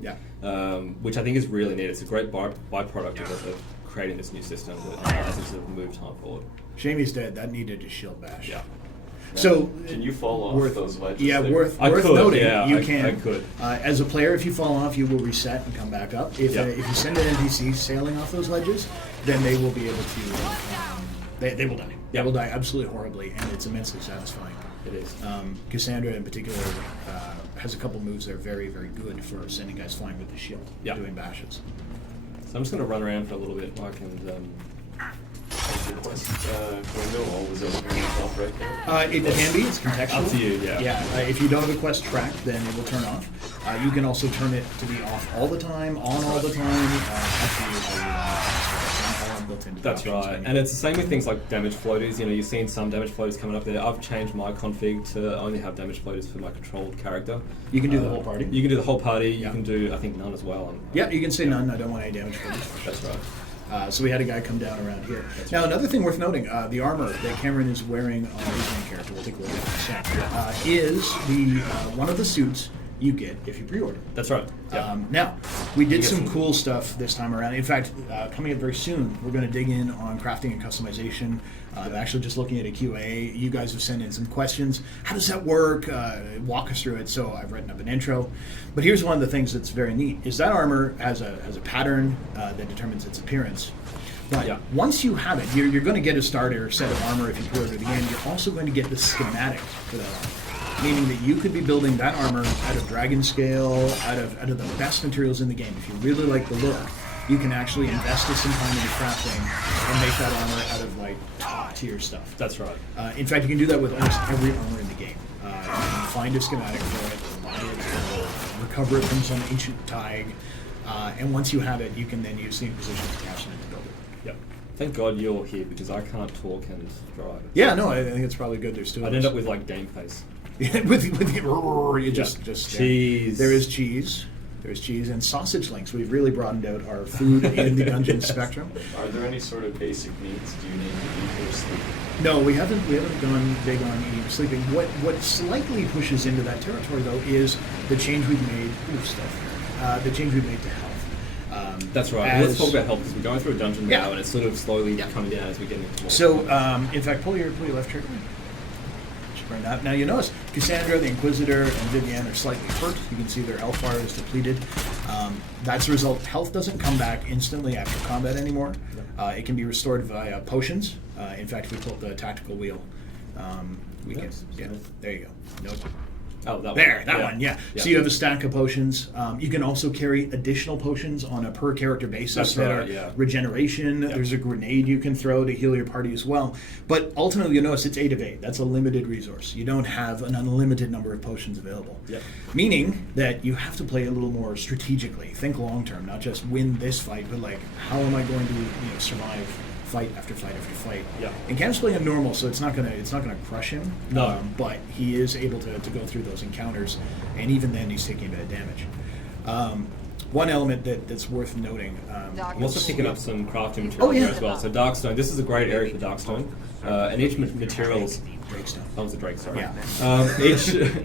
which I think is really neat. It's a great byproduct of creating this new system that allows us to move time forward. Shamey's dead. That needed to shield bash. Yeah. So can you fall off those ledges? Yeah, there? worth noting. You can. I could. As a player, if you fall off, you will reset and come back up. If you send an NPC sailing off those ledges, then they will be able to. They will die. They will die absolutely horribly, and it's immensely satisfying. It is. Cassandra, in particular, has a couple moves that are very, very good for sending guys flying with the shield, doing bashes. So I'm just going to run around for a little bit, Mike, and Is your quest window always open itself right there? It can be. It's contextual. Up to you, yeah. Yeah. If you don't have a quest tracked, then it will turn off. You can also turn it to be off all the time, on all the time. Up to you how you want to built into That's right. And it's the same with things like damage floaters. You've seen some damage floaters coming up there. I've changed my config to only have damage floaters for my controlled character. You can do the whole party? You can do the whole party. You can do, I think, none as well. Yeah, you can say none. I don't want any damage floaters. That's right. So we had a guy come down around here. Now, another thing worth noting, the armor that Cameron is wearing on his main character, we'll take a look at in a second, is the one of the suits you get if you pre-order. That's right. Yeah. Now, we did some cool stuff this time around. In fact, coming up very soon, we're going to dig in on crafting and customization. I'm actually just looking at a QA. You guys have sent in some questions. How does that work? Walk us through it. So I've written up an intro. But here's one of the things that's very neat, is that armor has a pattern that determines its appearance. But once you have it, you're going to get a starter set of armor if you pre-order the game. You're also going to get the schematic for that armor. Meaning that you could be building that armor out of dragon scale, out of the best materials in the game. If you really like the look, you can actually invest some time into crafting and make that armor out of like top tier stuff. That's right. In fact, you can do that with almost every armor in the game. You can find a schematic for it, buy it, recover it from some ancient tag, and once you have it, you can then use the Inquisition to cash it in to build it. Yep. Thank God you're here because I can't talk and drive. Yeah, no, I think it's probably good. There's two. I'd end up with like game face. with you just cheese. There is cheese. There's cheese and sausage links. We've really broadened out our food in the dungeon spectrum. Are there any sort of basic needs? Do you need to eat or sleep? No, we haven't gone big on eating or sleeping. What slightly pushes into that territory though is the change we've made. The change we've made to health. That's right. Let's talk about health because we're going through a dungeon now, and it's sort of slowly coming down as we get into more. So, in fact, pull your left trigger. Right now you notice Cassandra, the Inquisitor, and Vivienne are slightly hurt. You can see their health bar is depleted. That's a result. Health doesn't come back instantly after combat anymore. It can be restored via potions. In fact, if we pull up the tactical wheel, we can. Yeah, there you go. Nope. Oh, that one. Yeah. So you have a stack of potions. You can also carry additional potions on a per character basis that are regeneration. Yep. There's a grenade you can throw to heal your party as well. But ultimately, you notice it's 8 of 8. That's a limited resource. You don't have an unlimited number of potions available. Yep. Meaning that you have to play a little more strategically. Think long term, not just win this fight, but like how am I going to survive fight after fight after fight. Yeah. And Cam's playing him normal, so it's not gonna crush him. No. But he is able to go through those encounters, and even then he's taking a bit of damage. One element that's worth noting. I'm also picking up some crafting material here as well. So Darkstone, this is a great area for Darkstone, and each materials. Drakestone. Oh, it's a Drake. Sorry. Yeah.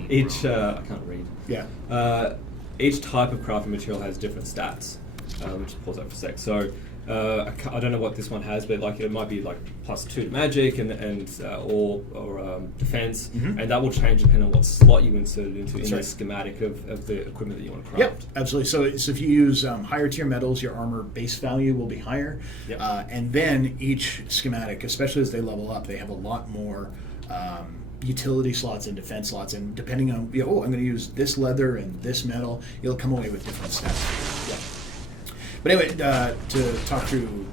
Each I can't read. Yeah. Each type of crafting material has different stats. Just pause that for a sec. So. I don't know what this one has, but like it might be like +2 to magic or defense, and that will change depending on what slot you inserted into the schematic of the equipment that you want to craft. Yep, absolutely. So if you use higher tier metals, your armor base value will be higher, and then each schematic, especially as they level up, they have a lot more utility slots and defense slots, and depending on I'm going to use this leather and this metal, you'll come away with different stats. Yeah. But anyway, to talk through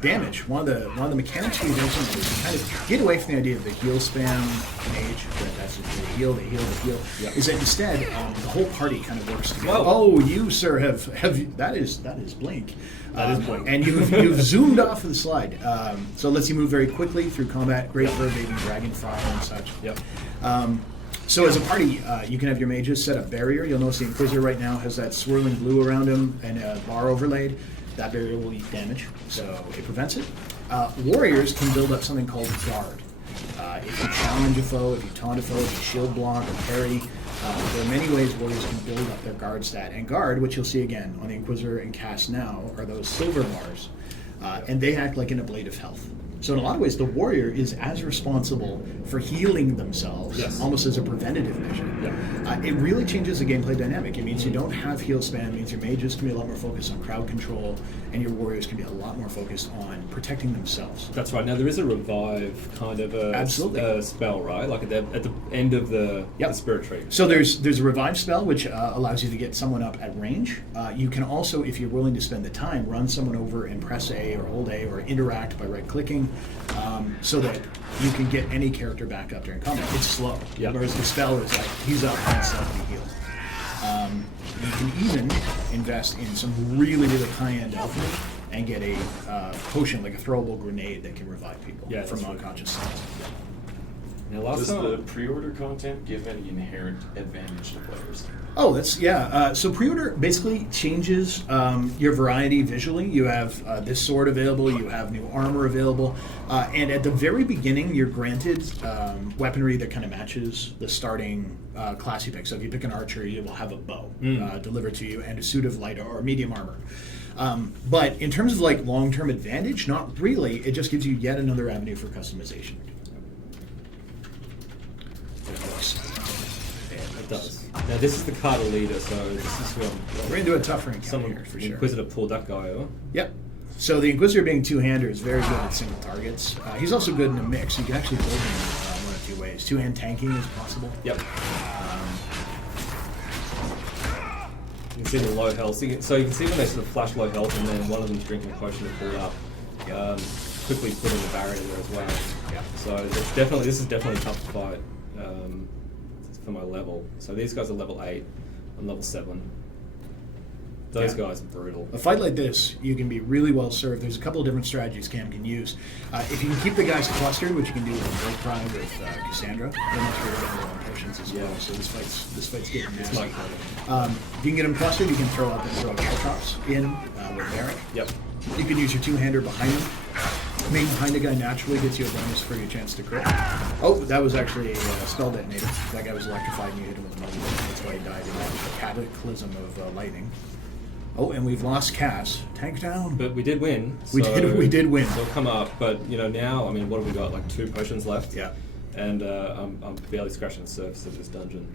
damage, one of the mechanics we mentioned is to kind of get away from the idea of the heal spam mage. That's just the heal. Yep. Is that instead the whole party kind of works together. Whoa. Oh, you sir have that is Blink. That is Blink. And you've zoomed off of the slide. So it lets you move very quickly through combat. Great for evading dragon fire and such. Yep. So as a party, you can have your mages set up barrier. You'll notice the Inquisitor right now has that swirling blue around him and a bar overlaid. That barrier will eat damage, so it prevents it. Warriors can build up something called guard. If you challenge a foe, if you taunt a foe, if you shield block or parry, there are many ways warriors can build up their guard stat. And guard, which you'll see again on the Inquisitor and cast now, are those silver bars, and they act like an ablative health. So in a lot of ways, the warrior is as responsible for healing themselves, almost as a preventative measure. It really changes the gameplay dynamic. It means you don't have heal spam. It means your mages can be a lot more focused on crowd control, and your warriors can be a lot more focused on protecting themselves. That's right. Now there is a revive kind of a spell, right? Like at the end of the spirit tree. So there's a revive spell which allows you to get someone up at range. You can also, if you're willing to spend the time, run someone over and press A or hold A or interact by right-clicking, so that you can get any character back up during combat. It's slow, whereas the spell is like, he's up and suddenly healed. You can even invest in some really, really high-end alchemy and get a potion, like a throwable grenade that can revive people from unconscious states. Now, does the pre-order content give any inherent advantage to players? Oh, so pre-order basically changes your variety visually. You have this sword available, you have new armor available, and at the very beginning you're granted weaponry that kind of matches the starting class you pick. So if you pick an archer, you will have a bow delivered to you and a suit of light or medium armor. But in terms of like long-term advantage, not really. It just gives you yet another avenue for customization. It does. Now this is the Carter leader, so this is who we're going to do a tougher encounter here for sure. Inquisitor pulled that guy over. Yep. So the Inquisitor being two-hander is very good at single targets. He's also good in a mix. You can actually build him one of two ways. Two-hand tanking is possible. Yep. You can see the low health. So you can see when they sort of flash low health, and then one of them's drinking a potion to pull up. Quickly putting the barrier there as well. Yep. So this is definitely tough to fight. For my level. So these guys are level 8, I'm level 7. Those guys are brutal. A fight like this, you can be really well served. There's a couple of different strategies Cam can use. If you can keep the guys clustered, which you can do with Break Cry with Cassandra, then that's really good on potions as well. So this fight's getting nasty. If you can get them clustered, you can throw up and throw Caltrops in with Barrack. Yep. You can use your two-hander behind them. Being behind a guy naturally gets you a bonus for your chance to crit. Oh, that was actually a spell detonator. That guy was electrified and you hit him with a mulligan. That's why he died in that cataclysm of lightning. Oh, and we've lost Cass. Tank down. But we did win. We did win. So come up, but now, I mean, what have we got? Like 2 potions left? Yeah. And I'm barely scratching the surface of this dungeon.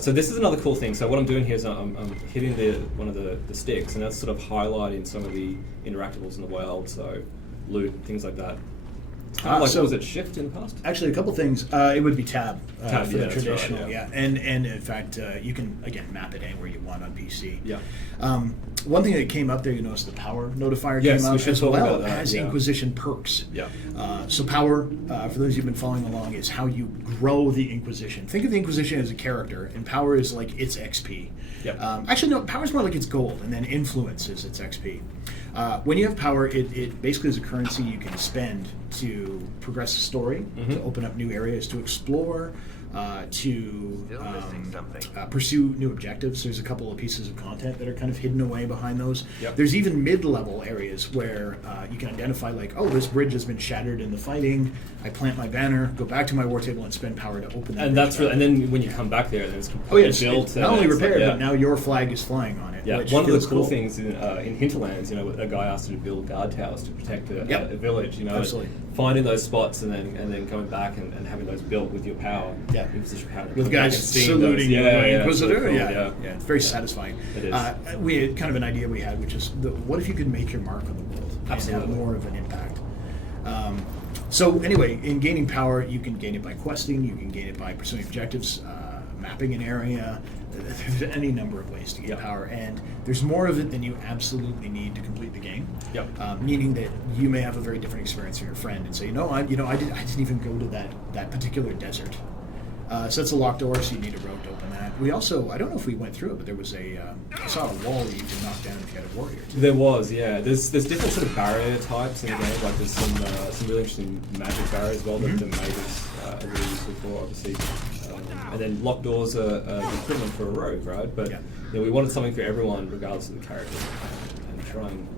So this is another cool thing. So what I'm doing here is I'm hitting one of the sticks, and that's sort of highlighting some of the interactables in the world. So loot, things like that. Was it shift in the past? Actually, a couple things. It would be tab for the traditional, right, And in fact, you can again map it anywhere you want on PC. Yeah. One thing that came up there, you notice the power notifier came up as well as Inquisition perks. Yeah. So power, for those who've been following along, is how you grow the Inquisition. Think of the Inquisition as a character, and power is like its XP. Yeah. Actually, no, power is more like its gold, and then influence is its XP. When you have power, it basically is a currency you can spend to progress the story, to open up new areas to explore, to pursue new objectives. There's a couple of pieces of content that are kind of hidden away behind those. Yep. There's even mid-level areas where you can identify like, oh, this bridge has been shattered in the fighting. I plant my banner, go back to my war table, and spend power to open that. And that's really, and then when you come back there, then it's completely built. It's not only repaired, but now your flag is flying on it. Yeah, which one of the feels cool things in Hinterlands, a guy asked you to build guard towers to protect a village. Absolutely. Finding those spots and then going back and having those built with your power. Yeah. Power with guys saluting you, Inquisitor. Cool. Yeah, it's very satisfying. It is. We had kind of an idea we had, which is what if you could make your mark on the world and have more of an impact. So anyway, in gaining power, you can gain it by questing, you can gain it by pursuing objectives, mapping an area. There's any number of ways to get power, and there's more of it than you absolutely need to complete the game. Yep. Meaning that you may have a very different experience from your friend, and say, I didn't even go to that particular desert. So that's a locked door, so you need a road to open that. We also, I don't know if we went through it, but there was I saw a wall that you could knock down if you had a warrior. There was, yeah. There's different sort of barrier types in the game. Like there's some really interesting magic barriers as well that the mages are really useful for, obviously. And then locked doors are equipment for a rogue, right? But we wanted something for everyone, regardless of the character, and try and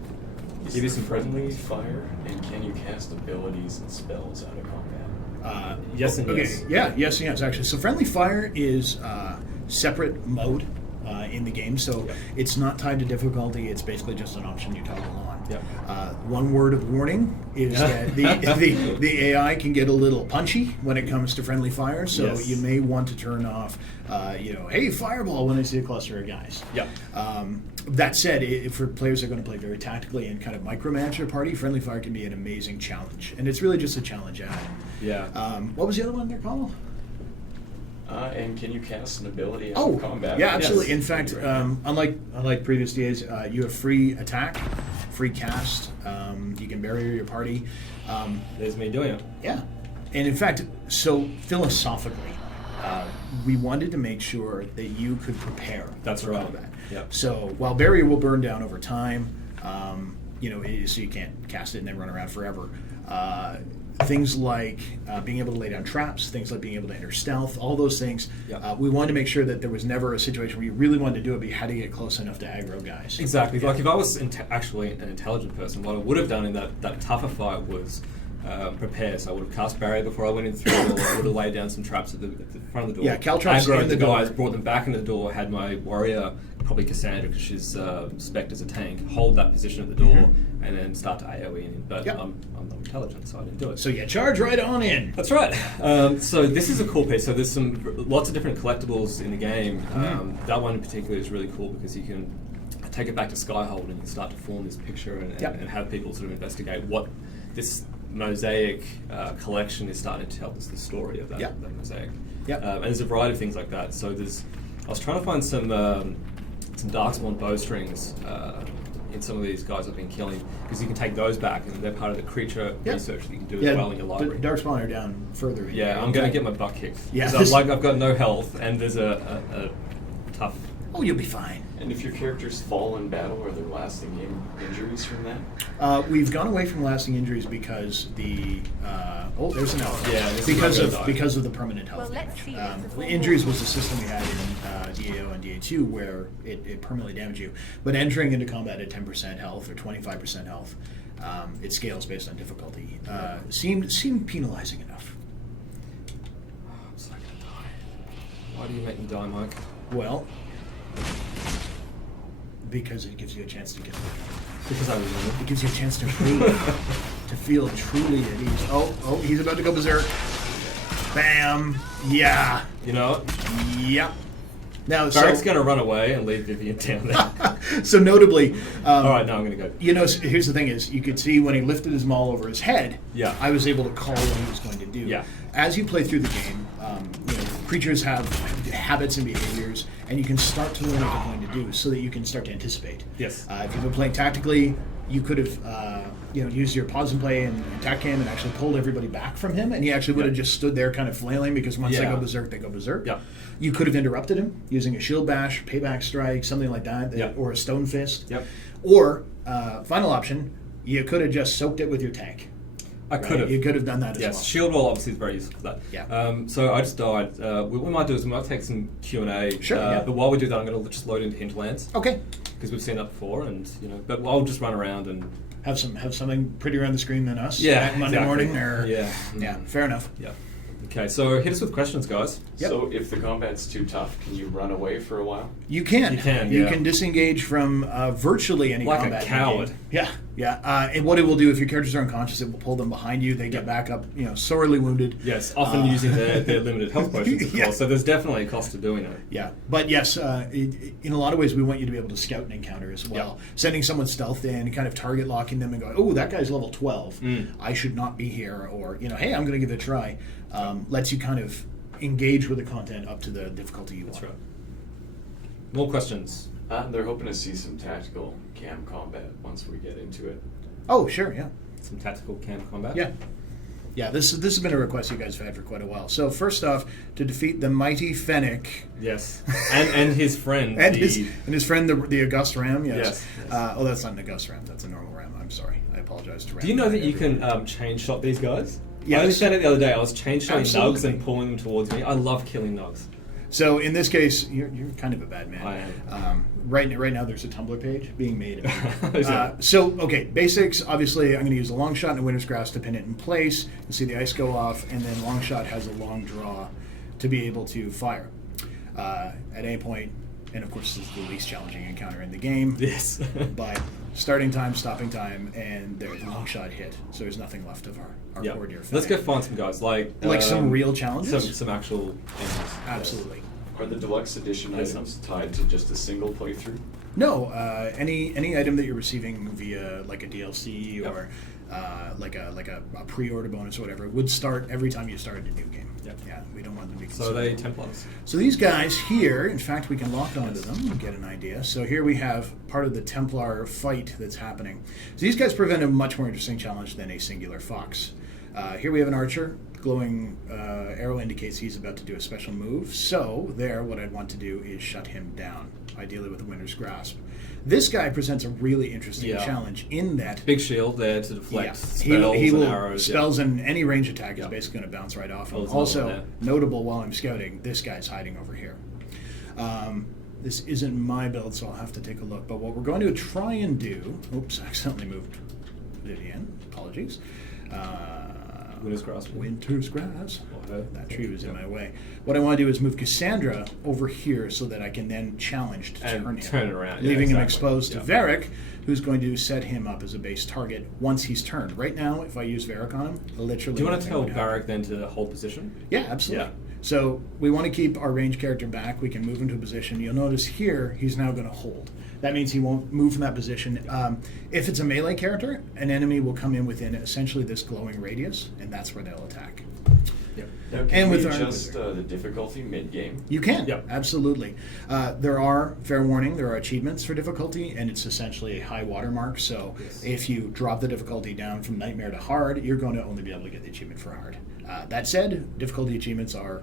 give you some friendly fire. And can you cast abilities and spells out of combat? Yes and yes. Yes, actually. So friendly fire is separate mode in the game, so it's not tied to difficulty. It's basically just an option you toggle on. One word of warning is that the AI can get a little punchy when it comes to friendly fire, so you may want to turn off, hey, fireball when I see a cluster of guys. That said, for players that are going to play very tactically and kind of micromanage their party, friendly fire can be an amazing challenge, and it's really just a challenge add. What was the other one there, Carl? And can you cast an ability out of combat? Yeah, absolutely. In fact, unlike previous days, you have free attack, free cast. You can bury your party. There's me doing it. Yeah. And in fact, so philosophically, we wanted to make sure that you could prepare for combat. So while barrier will burn down over time, so you can't cast it and then run around forever. Things like being able to lay down traps, things like being able to enter stealth, all those things. We wanted to make sure that there was never a situation where you really wanted to do it, but you had to get close enough to aggro guys. Exactly. Like if I was actually an intelligent person, what I would have done in that tougher fight was prepare. So I would have cast barrier before I went in through the door. I would have laid down some traps at the front of the door. Yeah, caltrops aggroed in the guys, door. brought them back into the door, had my warrior, probably Cassandra because she's spec'd as a tank, hold that position at the door, and then start to AoE in. But I'm not intelligent, so I didn't do it. So yeah, charge right on in. That's right. So this is a cool piece. So there's lots of different collectibles in the game. That one in particular is really cool because you can take it back to Skyhold and you start to form this picture and have people sort of investigate what this mosaic collection is starting to tell us the story of that mosaic. And there's a variety of things like that. So I was trying to find some Darkspawn bowstrings in some of these guys I've been killing because you can take those back and they're part of the creature research that you can do as well in your library. Darkspawn are down further. I'm going to get my butt kicked. Because I've got no health and there's a tough... Oh, you'll be fine. And if your characters fall in battle, are there lasting injuries from that? We've gone away from lasting injuries because there's an elf. Yeah, because of the permanent health damage. Injuries was the system we had in DAO and DA2 where it permanently damaged you. But entering into combat at 10% health or 25% health, it scales based on difficulty. Seemed penalizing enough. I'm so gonna die. Why do you make me die, Mike? Well, because it gives you a chance to get Because I remember. It gives you a chance to breathe, to feel truly at ease. Oh, he's about to go berserk. Bam. Yeah. You know? Yep. Now, Barrick's going to run away and leave Vivian down there. So notably... all right, now I'm going to go. Here's the thing is, you could see when he lifted his maul over his head, I was able to call what he was going to do. Yeah. As you play through the game, creatures have habits and behaviors, and you can start to learn what they're going to do so that you can start to anticipate. Yes. If you've been playing tactically, you could have used your pause and play and attack him and actually pulled everybody back from him, and he actually would have just stood there kind of flailing because once they go berserk, they go berserk. Yeah. You could have interrupted him using a shield bash, payback strike, something like that, or a stone fist. Yep. Or, final option, you could have just soaked it with your tank. I could have. You could have done that as well. Yes, shield wall obviously is very useful for that. Yeah. So I just died. What we might do is we might take some Q&A. Sure. But while we do that, I'm going to just load into Hinterlands. Okay. Because we've seen that before, and but I'll just run around and have something prettier on the screen than us. Yeah. Monday morning, or yeah. Fair enough. Yeah. Okay, so hit us with questions, guys. Yep. So if the combat's too tough, can you run away for a while? You can. You can disengage from virtually any combat. Like a coward. Yeah. And what it will do, if your characters are unconscious, it will pull them behind you. They get back up, sorely wounded. Yes, often using their limited health potions, of course. So there's definitely a cost to doing it. Yeah. But yes, in a lot of ways, we want you to be able to scout an encounter as well. Yep. Sending someone stealth in, kind of target locking them and going, oh, that guy's level 12. I should not be here. Or, hey, I'm going to give it a try. Lets you kind of engage with the content up to the difficulty you want. That's right. More questions? They're hoping to see some tactical cam combat once we get into it. Oh, sure, yeah. Some tactical cam combat? Yeah, this has been a request you guys have had for quite a while. So first off, to defeat the mighty Fennec. Yes. And his friend. and his friend, the August Ram, yes. That's not an August Ram, that's a normal Ram. I'm sorry. I apologize to Ram. Do you know that you can chain shot these guys? Yes. I understand it the other day. I was chain shotting nugs and pulling them towards me. I love killing nugs. So in this case, you're kind of a bad man. I am. Right now, there's a Tumblr page being made. Basics. Obviously, I'm going to use a long shot and a winter's grasp to pin it in place. You'll see the ice go off, and then long shot has a long draw to be able to fire. At any point, And of course, this is the least challenging encounter in the game. Yes. But starting time, stopping time, and there's long shot hit. So there's nothing left of our core deer. Let's go find some guys. Like some real challenges? Some actual enemies. Absolutely. Are the deluxe edition items tied to just a single playthrough? No, any item that you're receiving via like a DLC or like a pre-order bonus or whatever would start every time you started a new game. Yep. Yeah, we don't want them to be So they Templars. So these guys here, in fact, we can lock onto them and get an idea. So here we have part of the Templar fight that's happening. So these guys present a much more interesting challenge than a singular fox. Here we have an archer. Glowing arrow indicates he's about to do a special move. So there, what I'd want to do is shut him down, ideally with a Winter's Grasp. This guy presents a really interesting challenge in that... Big shield there to deflect spells he will, and arrows. Spells and any range attack is basically going to bounce right off him. Also, notable while I'm scouting, this guy's hiding over here. This isn't my build, so I'll have to take a look. But what we're going to try and do... Oops, I accidentally moved Vivian. Apologies. Winter's Grasp. Winter's Grasp. That tree was in my way. What I want to do is move Cassandra over here so that I can then challenge to turn it around, leaving him exposed to Varric, who's going to set him up as a base target once he's turned. Right now, if I use Varric on him, literally... Do you want to tell Varric then to hold position? Yeah, absolutely. Yeah. So we want to keep our range character back. We can move into a position. You'll notice here, he's now going to hold. That means he won't move from that position. If it's a melee character, an enemy will come in within essentially this glowing radius, and that's where they'll attack. Yep. Now, can we adjust the difficulty mid-game? You can, absolutely. There are, fair warning, there are achievements for difficulty, and it's essentially a high watermark. So if you drop the difficulty down from Nightmare to Hard, you're going to only be able to get the achievement for Hard. That said, difficulty achievements are,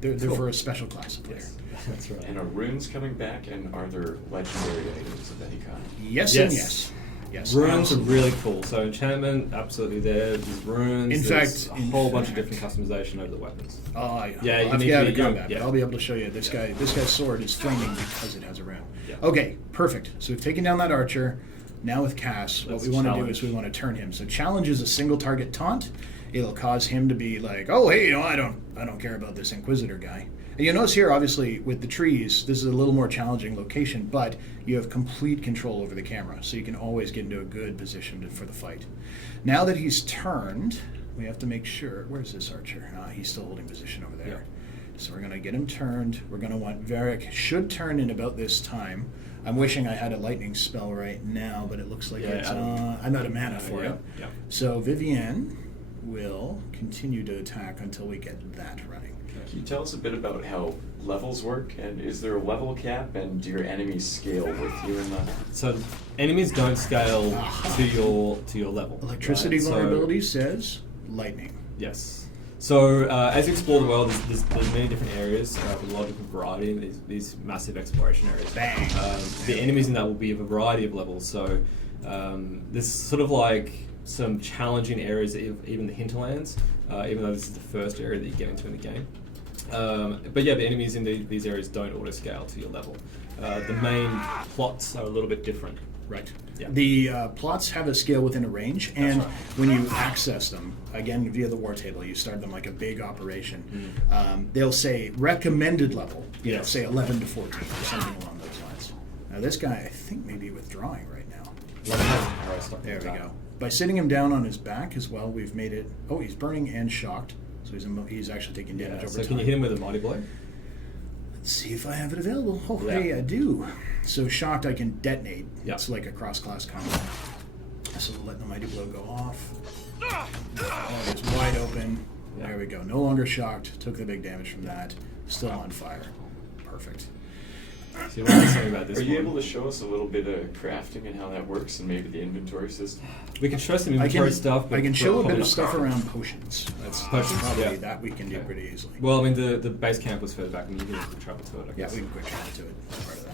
they're for a special class of player. Yes. That's right. And are runes coming back, and are there legendary items of any kind? Yes. And yes. Yes. Runes are really cool. So enchantment, absolutely there. There's runes. In fact, a whole bunch of different customization over the weapons. Oh, yeah. I'll have to get out of combat, but I'll be able to show you. This guy's sword is flaming because it has a rune. Yeah. Okay, perfect. So we've taken down that archer. Now with Cass, what we want to do is we want to turn him. So challenge is a single target taunt. It'll cause him to be like, oh, hey, I don't care about this Inquisitor guy. And you'll notice here, obviously, with the trees, this is a little more challenging location, but you have complete control over the camera, so you can always get into a good position for the fight. Now that he's turned, we have to make sure... Where's this archer? He's still holding position over there. Yeah. So we're going to get him turned. We're going to want Varric should turn in about this time. I'm wishing I had a lightning spell right now, but it looks like I'm out of mana for it. Yeah. So Vivienne will continue to attack until we get that running. Can you tell us a bit about how levels work, and is there a level cap, and do your enemies scale with you in that? So enemies don't scale to your level. Electricity vulnerability says lightning. Yes. So as you explore the world, there's many different areas with a lot of different variety in these massive exploration areas. Bang. The enemies in that will be of a variety of levels. So there's sort of like some challenging areas, even the hinterlands, even though this is the first area that you get into in the game. But yeah, the enemies in these areas don't auto-scale to your level. The main plots are a little bit different. Right. Yeah. The plots have a scale within a range, and when you access them, again, via the war table, you start them like a big operation. They'll say recommended level, say 11 to 14, or something along those lines. Now this guy, I think, may be withdrawing right now. There we go. By sitting him down on his back as well, we've made it... Oh, he's burning and shocked. So he's actually taking damage over time. So can you hit him with a Mighty Blow? Let's see if I have it available. Oh, hey, I do. So shocked, I can detonate. It's like a cross-class combo. So let the Mighty Blow go off. Oh, it's wide open. There we go. No longer shocked. Took the big damage from that. Still on fire. Perfect. So you want to say about this? Are you able to show us a little bit of crafting and how that works, and maybe the inventory system? We can show some inventory stuff. I can show a bit of stuff around potions. That's probably that we can do pretty easily. Well, I mean, the base camp was further back, and you can quick travel to it. I guess. Yeah, we can quick travel to it. That's part of that.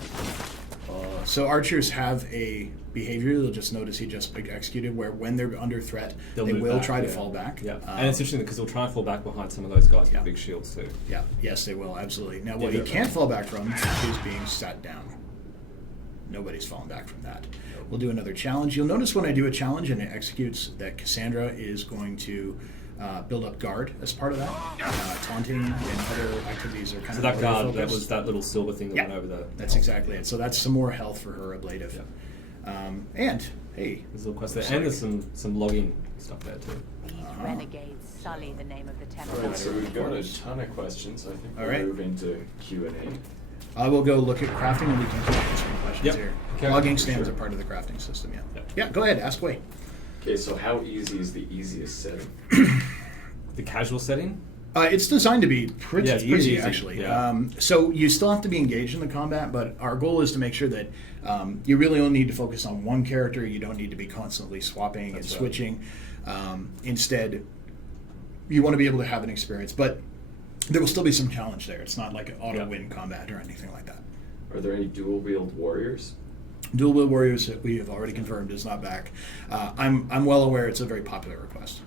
So archers have a behavior. They'll just notice he just executed, where when they're under threat, they will try to fall back. Yeah, and it's interesting because they'll try and fall back behind some of those guys with big shields too. Yeah, yes, they will, absolutely. Now, what he can't fall back from is being sat down. Nobody's fallen back from that. We'll do another challenge. You'll notice when I do a challenge and it executes that Cassandra is going to build up guard as part of that. Taunting and other activities are kind So of that guard, focused. that was that little silver thing that Yeah, went over there. that's exactly it. So that's some more health for her ablative. And hey, There's a little quest there, and there's some logging stuff there too. These renegades sully the name of the All temple. right, so we've got a ton of questions. I think we'll All right. move into Q&A. I will go look at crafting and we can keep answering questions Yep. here. Okay. Logging For stands sure. are part of the crafting system, yeah. Yep. Yeah, go ahead, ask away. Okay, so how easy is the easiest setting? The casual setting. It's designed to be pretty, Yeah, it's pretty easy, easy, actually. yeah. So you still have to be engaged in the combat, but our goal is to make sure that you really only need to focus on one character. You don't need to be constantly swapping That's and right. switching. Instead, you want to be able to have an experience, but there will still be some challenge there. It's not like an auto-win combat or anything like that. Are there any dual-wield warriors? Dual Wield Warriors that we have already confirmed is not back. I'm well aware it's a very popular request.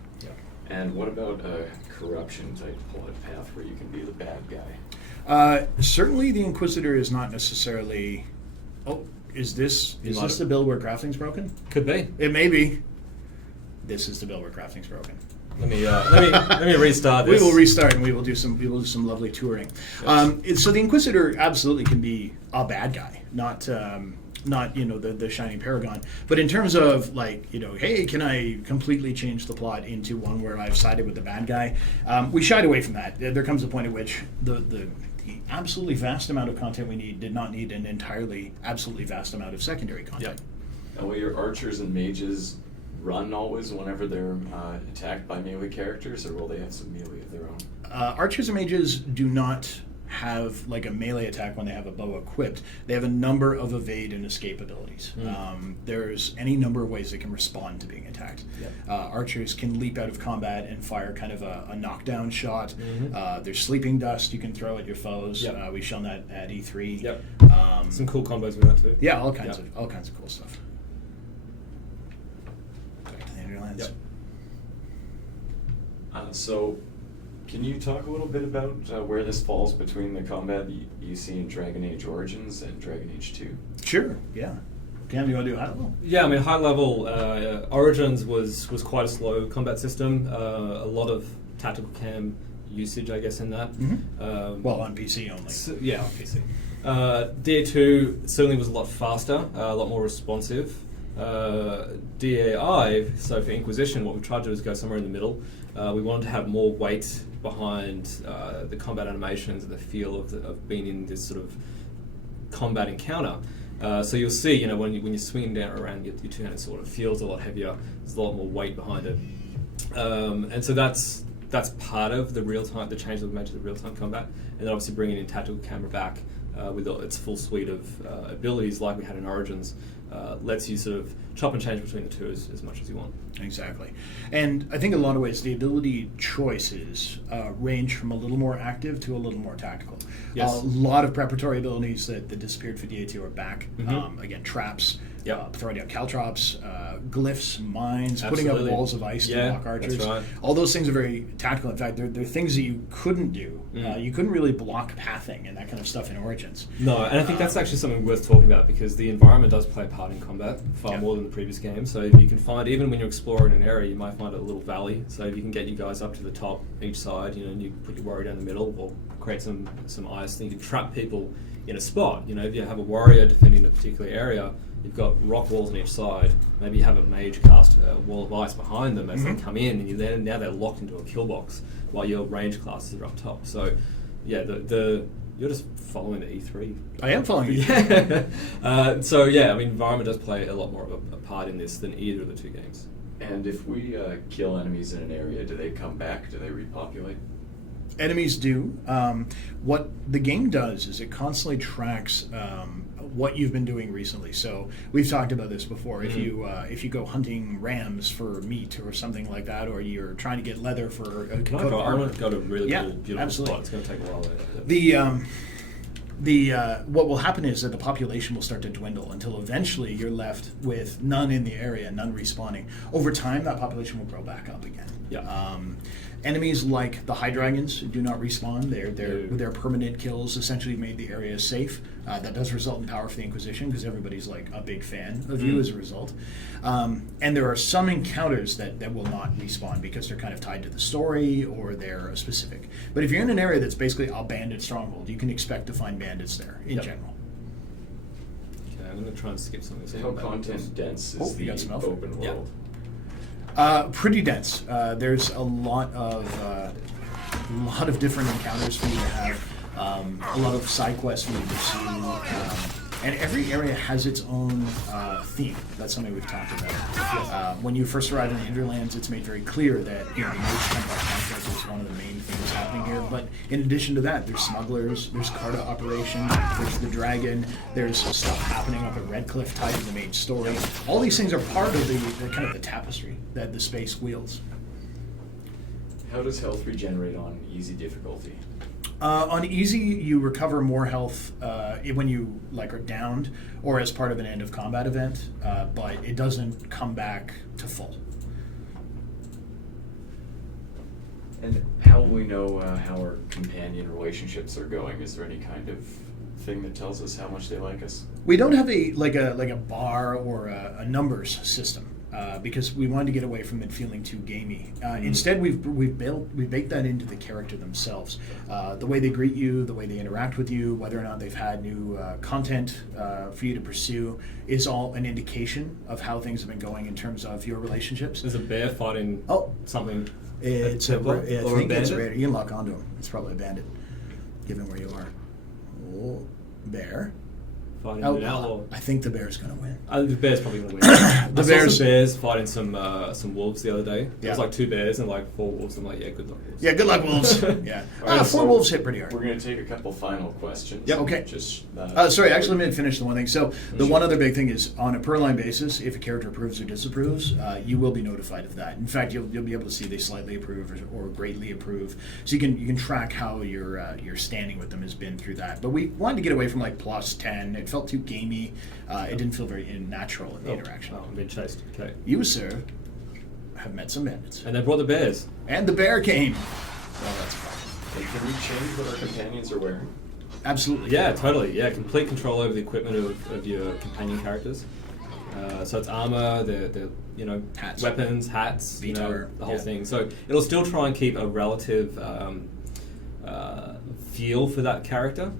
And what about a corruption-type plot path where you can be the bad guy? Certainly, the Inquisitor is not necessarily. Oh, is this the build where crafting's broken? Could be. It may be. This is the build where crafting's broken. Let me restart this. We will restart and we will do some lovely touring. Yes. So the Inquisitor absolutely can be a bad guy, not the shining paragon. But in terms of hey, can I completely change the plot into one where I've sided with the bad guy? We shied away from that. There comes a point at which the absolutely vast amount of content we did not need an entirely absolutely vast amount of secondary content. And will your archers and mages run always whenever they're attacked by melee characters, or will they have some melee of their own? Archers and mages do not have like a melee attack when they have a bow equipped. They have a number of evade and escape abilities. There's any number of ways they can respond to being attacked. Archers can leap out of combat and fire kind of a knockdown shot. There's sleeping dust you can throw at your foes. We've shown that at E3. Some cool combos with that too. Yeah, all kinds of cool stuff. Back to the Underlands. So, can you talk a little bit about where this falls between the combat you see in Dragon Age Origins and Dragon Age 2? Sure. Yeah. Cam, do you want to do high level? Yeah, I mean, high level, Origins was quite a slow combat system. A lot of tactical cam usage, I guess, in that. Well, on PC only. So, yeah, on PC. DA2 certainly was a lot faster, a lot more responsive. DAI, so for Inquisition, what we tried to do is go somewhere in the middle. We wanted to have more weight behind the combat animations and the feel of being in this sort of combat encounter. So you'll see, when you're swinging down around your two-handed sword, it feels a lot heavier. There's a lot more weight behind it, and so that's part of the real-time, the change that we made to the real-time combat, and then obviously bringing in tactical camera back with its full suite of abilities like we had in Origins. Lets you sort of chop and change between the two as much as you want. Exactly. And I think in a lot of ways the ability choices range from a little more active to a little more tactical. Yes. A lot of preparatory abilities that disappeared for DA2 are back. Again, traps, throwing out caltrops, glyphs, mines, putting up walls of ice to block archers. That's right. All those things are very tactical. In fact, they're things that you couldn't do. You couldn't really block pathing and that kind of stuff in Origins. No, and I think that's actually something worth talking about because the environment does play a part in combat far more than the previous game. So if you can find, even when you're exploring an area, you might find a little valley. So if you can get you guys up to the top each side, and you put your warrior down the middle or create some ice, then you can trap people in a spot. If you have a warrior defending a particular area, you've got rock walls on each side. Maybe you have a mage cast a wall of ice behind them as they come in, and now they're locked into a kill box while your range classes are up top. So, yeah, you're just following the E3. I am following you. Environment does play a lot more of a part in this than either of the two games. And if we kill enemies in an area, do they come back? Do they repopulate? Enemies do. What the game does is it constantly tracks what you've been doing recently. So we've talked about this before. If you go hunting rams for meat or something like that, or you're trying to get leather for a coat of armor, I'm going to a really cool, beautiful absolutely. spot. It's going to take a while. What will happen is that the population will start to dwindle until eventually you're left with none in the area, none respawning. Over time, that population will grow back up again. Enemies like the High Dragons do not respawn. They're permanent kills essentially made the area safe. That does result in power for the Inquisition because everybody's like a big fan of you as a result. And there are some encounters that will not respawn because they're kind of tied to the story or they're specific. But if you're in an area that's basically a bandit stronghold, you can expect to find bandits there in general. Okay, I'm going to try and skip some of this. How content dense is the open world? Pretty dense. There's a lot of different encounters for you to have. A lot of side quests for you to pursue. And every area has its own theme. That's something we've talked about. When you first arrive in the Hinterlands, it's made very clear that the Mage Templar conflict is one of the main things happening here. But in addition to that, there's smugglers, there's Carta operation, there's the dragon, there's stuff happening up at Redcliffe tied to the Mage story. All these things are part of the kind of the tapestry that the space wields. How does health regenerate on easy difficulty? On easy, you recover more health when you are downed or as part of an end of combat event, but it doesn't come back to full. And how will we know how our companion relationships are going? Is there any kind of thing that tells us how much they like us? We don't have a bar or a numbers system. Because we wanted to get away from it feeling too gamey. Instead, we've baked that into the character themselves. The way they greet you, the way they interact with you, whether or not they've had new content for you to pursue, is all an indication of how things have been going in terms of your relationships. There's a bear fighting something. It's I think it's a raider. You can lock onto him. It's probably a bandit, given where you are. Oh, bear. I think the bear's going to win. The bear's probably going to win. I saw some bears fighting some wolves the other day. There was like 2 bears and like 4 wolves. I'm like, yeah, good luck, wolves. Yeah, good luck, wolves. Yeah. Right, 4 wolves hit pretty hard. We're going to take a couple final questions. Yep. Okay. Just sorry, actually, let me finish the one thing. So the one other big thing is on a per line basis, if a character approves or disapproves, you will be notified of that. In fact, you'll be able to see they slightly approve or greatly approve. So you can track how your standing with them has been through that. But we wanted to get away from like +10. It felt too gamey. It didn't feel very natural in the interaction. I'm being chased. Okay. You, sir, have met some bandits. And they brought the bears. And the bear came. Well, that's fine. And can we change what our companions are wearing? Absolutely. Yeah, totally. Yeah, complete control over the equipment of your companion characters. So it's armor, the hats. Weapons, hats, V-tar, the whole thing. So it'll still try and keep a relative feel for that character.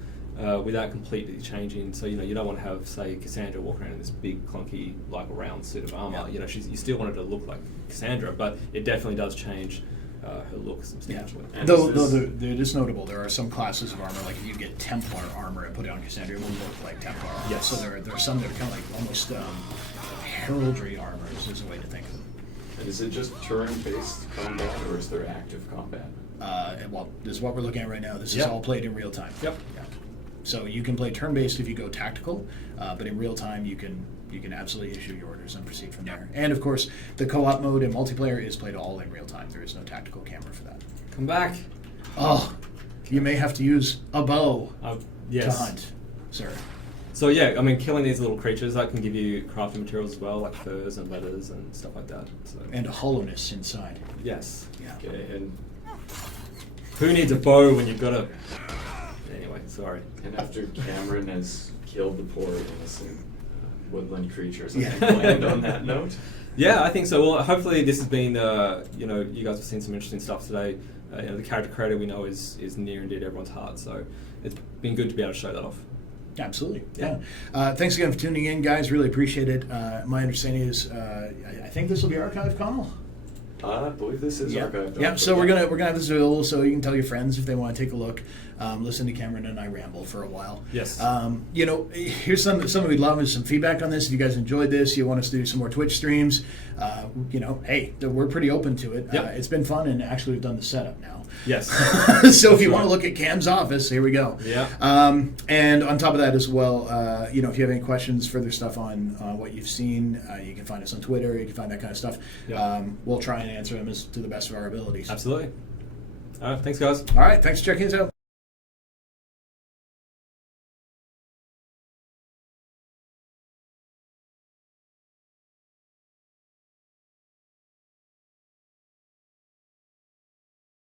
Without completely changing, so you don't want to have, say, Cassandra walk around in this big, clunky, like round suit of armor. Yeah. You still want her to look like Cassandra, but it definitely does change her look substantially. Yeah. Though it is notable, there are some classes of armor, like if you get Templar armor and put it on Cassandra, it will look like Templar armor. Yes. So there are some that are kind of like almost heraldry armor is a way to think of them. And is it just turn-based combat, or is there active combat? Well, this is what we're looking at right now. This is Yep. all played in real time. Yep. Yeah. So you can play turn-based if you go tactical, but in real time you can absolutely issue your orders and proceed from there. And of course, the co-op mode and multiplayer is played all in real time. There is no tactical camera for that. Come back. Oh, you may have to use a bow yes. to hunt, sir. So yeah, I mean, killing these little creatures, that can give you crafting materials as well, like furs and leathers and stuff like that. So. And hollowness inside. Yes. Yeah. Okay, and who needs a bow when you've got a... Anyway, sorry. And after Cameron has killed the poor innocent woodland creatures, I think we'll end on that note. Yeah, I think so. Well, hopefully this has been, you guys have seen some interesting stuff today. The character creator we know is near and dear to everyone's heart, so it's been good to be able to show that off. Absolutely. Yeah. Thanks again for tuning in, guys. Really appreciate it. My understanding is, I think this will be archived, Connell. I believe this is archived. Yeah. So we're gonna have this available, so you can tell your friends if they want to take a look. Listen to Cameron and I ramble for a while. Yes. Here's something we'd love is some feedback on this. If you guys enjoyed this, you want us to do some more Twitch streams. Hey, we're pretty open to it. Yep. It's been fun, and actually we've done the setup now. Yes. So if you want to look at Cam's office, here we go. Yeah. And on top of that as well, if you have any questions, further stuff on what you've seen, you can find us on Twitter. You can find that kind of stuff. Yeah. We'll try and answer them to the best of our abilities. Absolutely. All right. Thanks, guys. All right. Thanks for checking us out.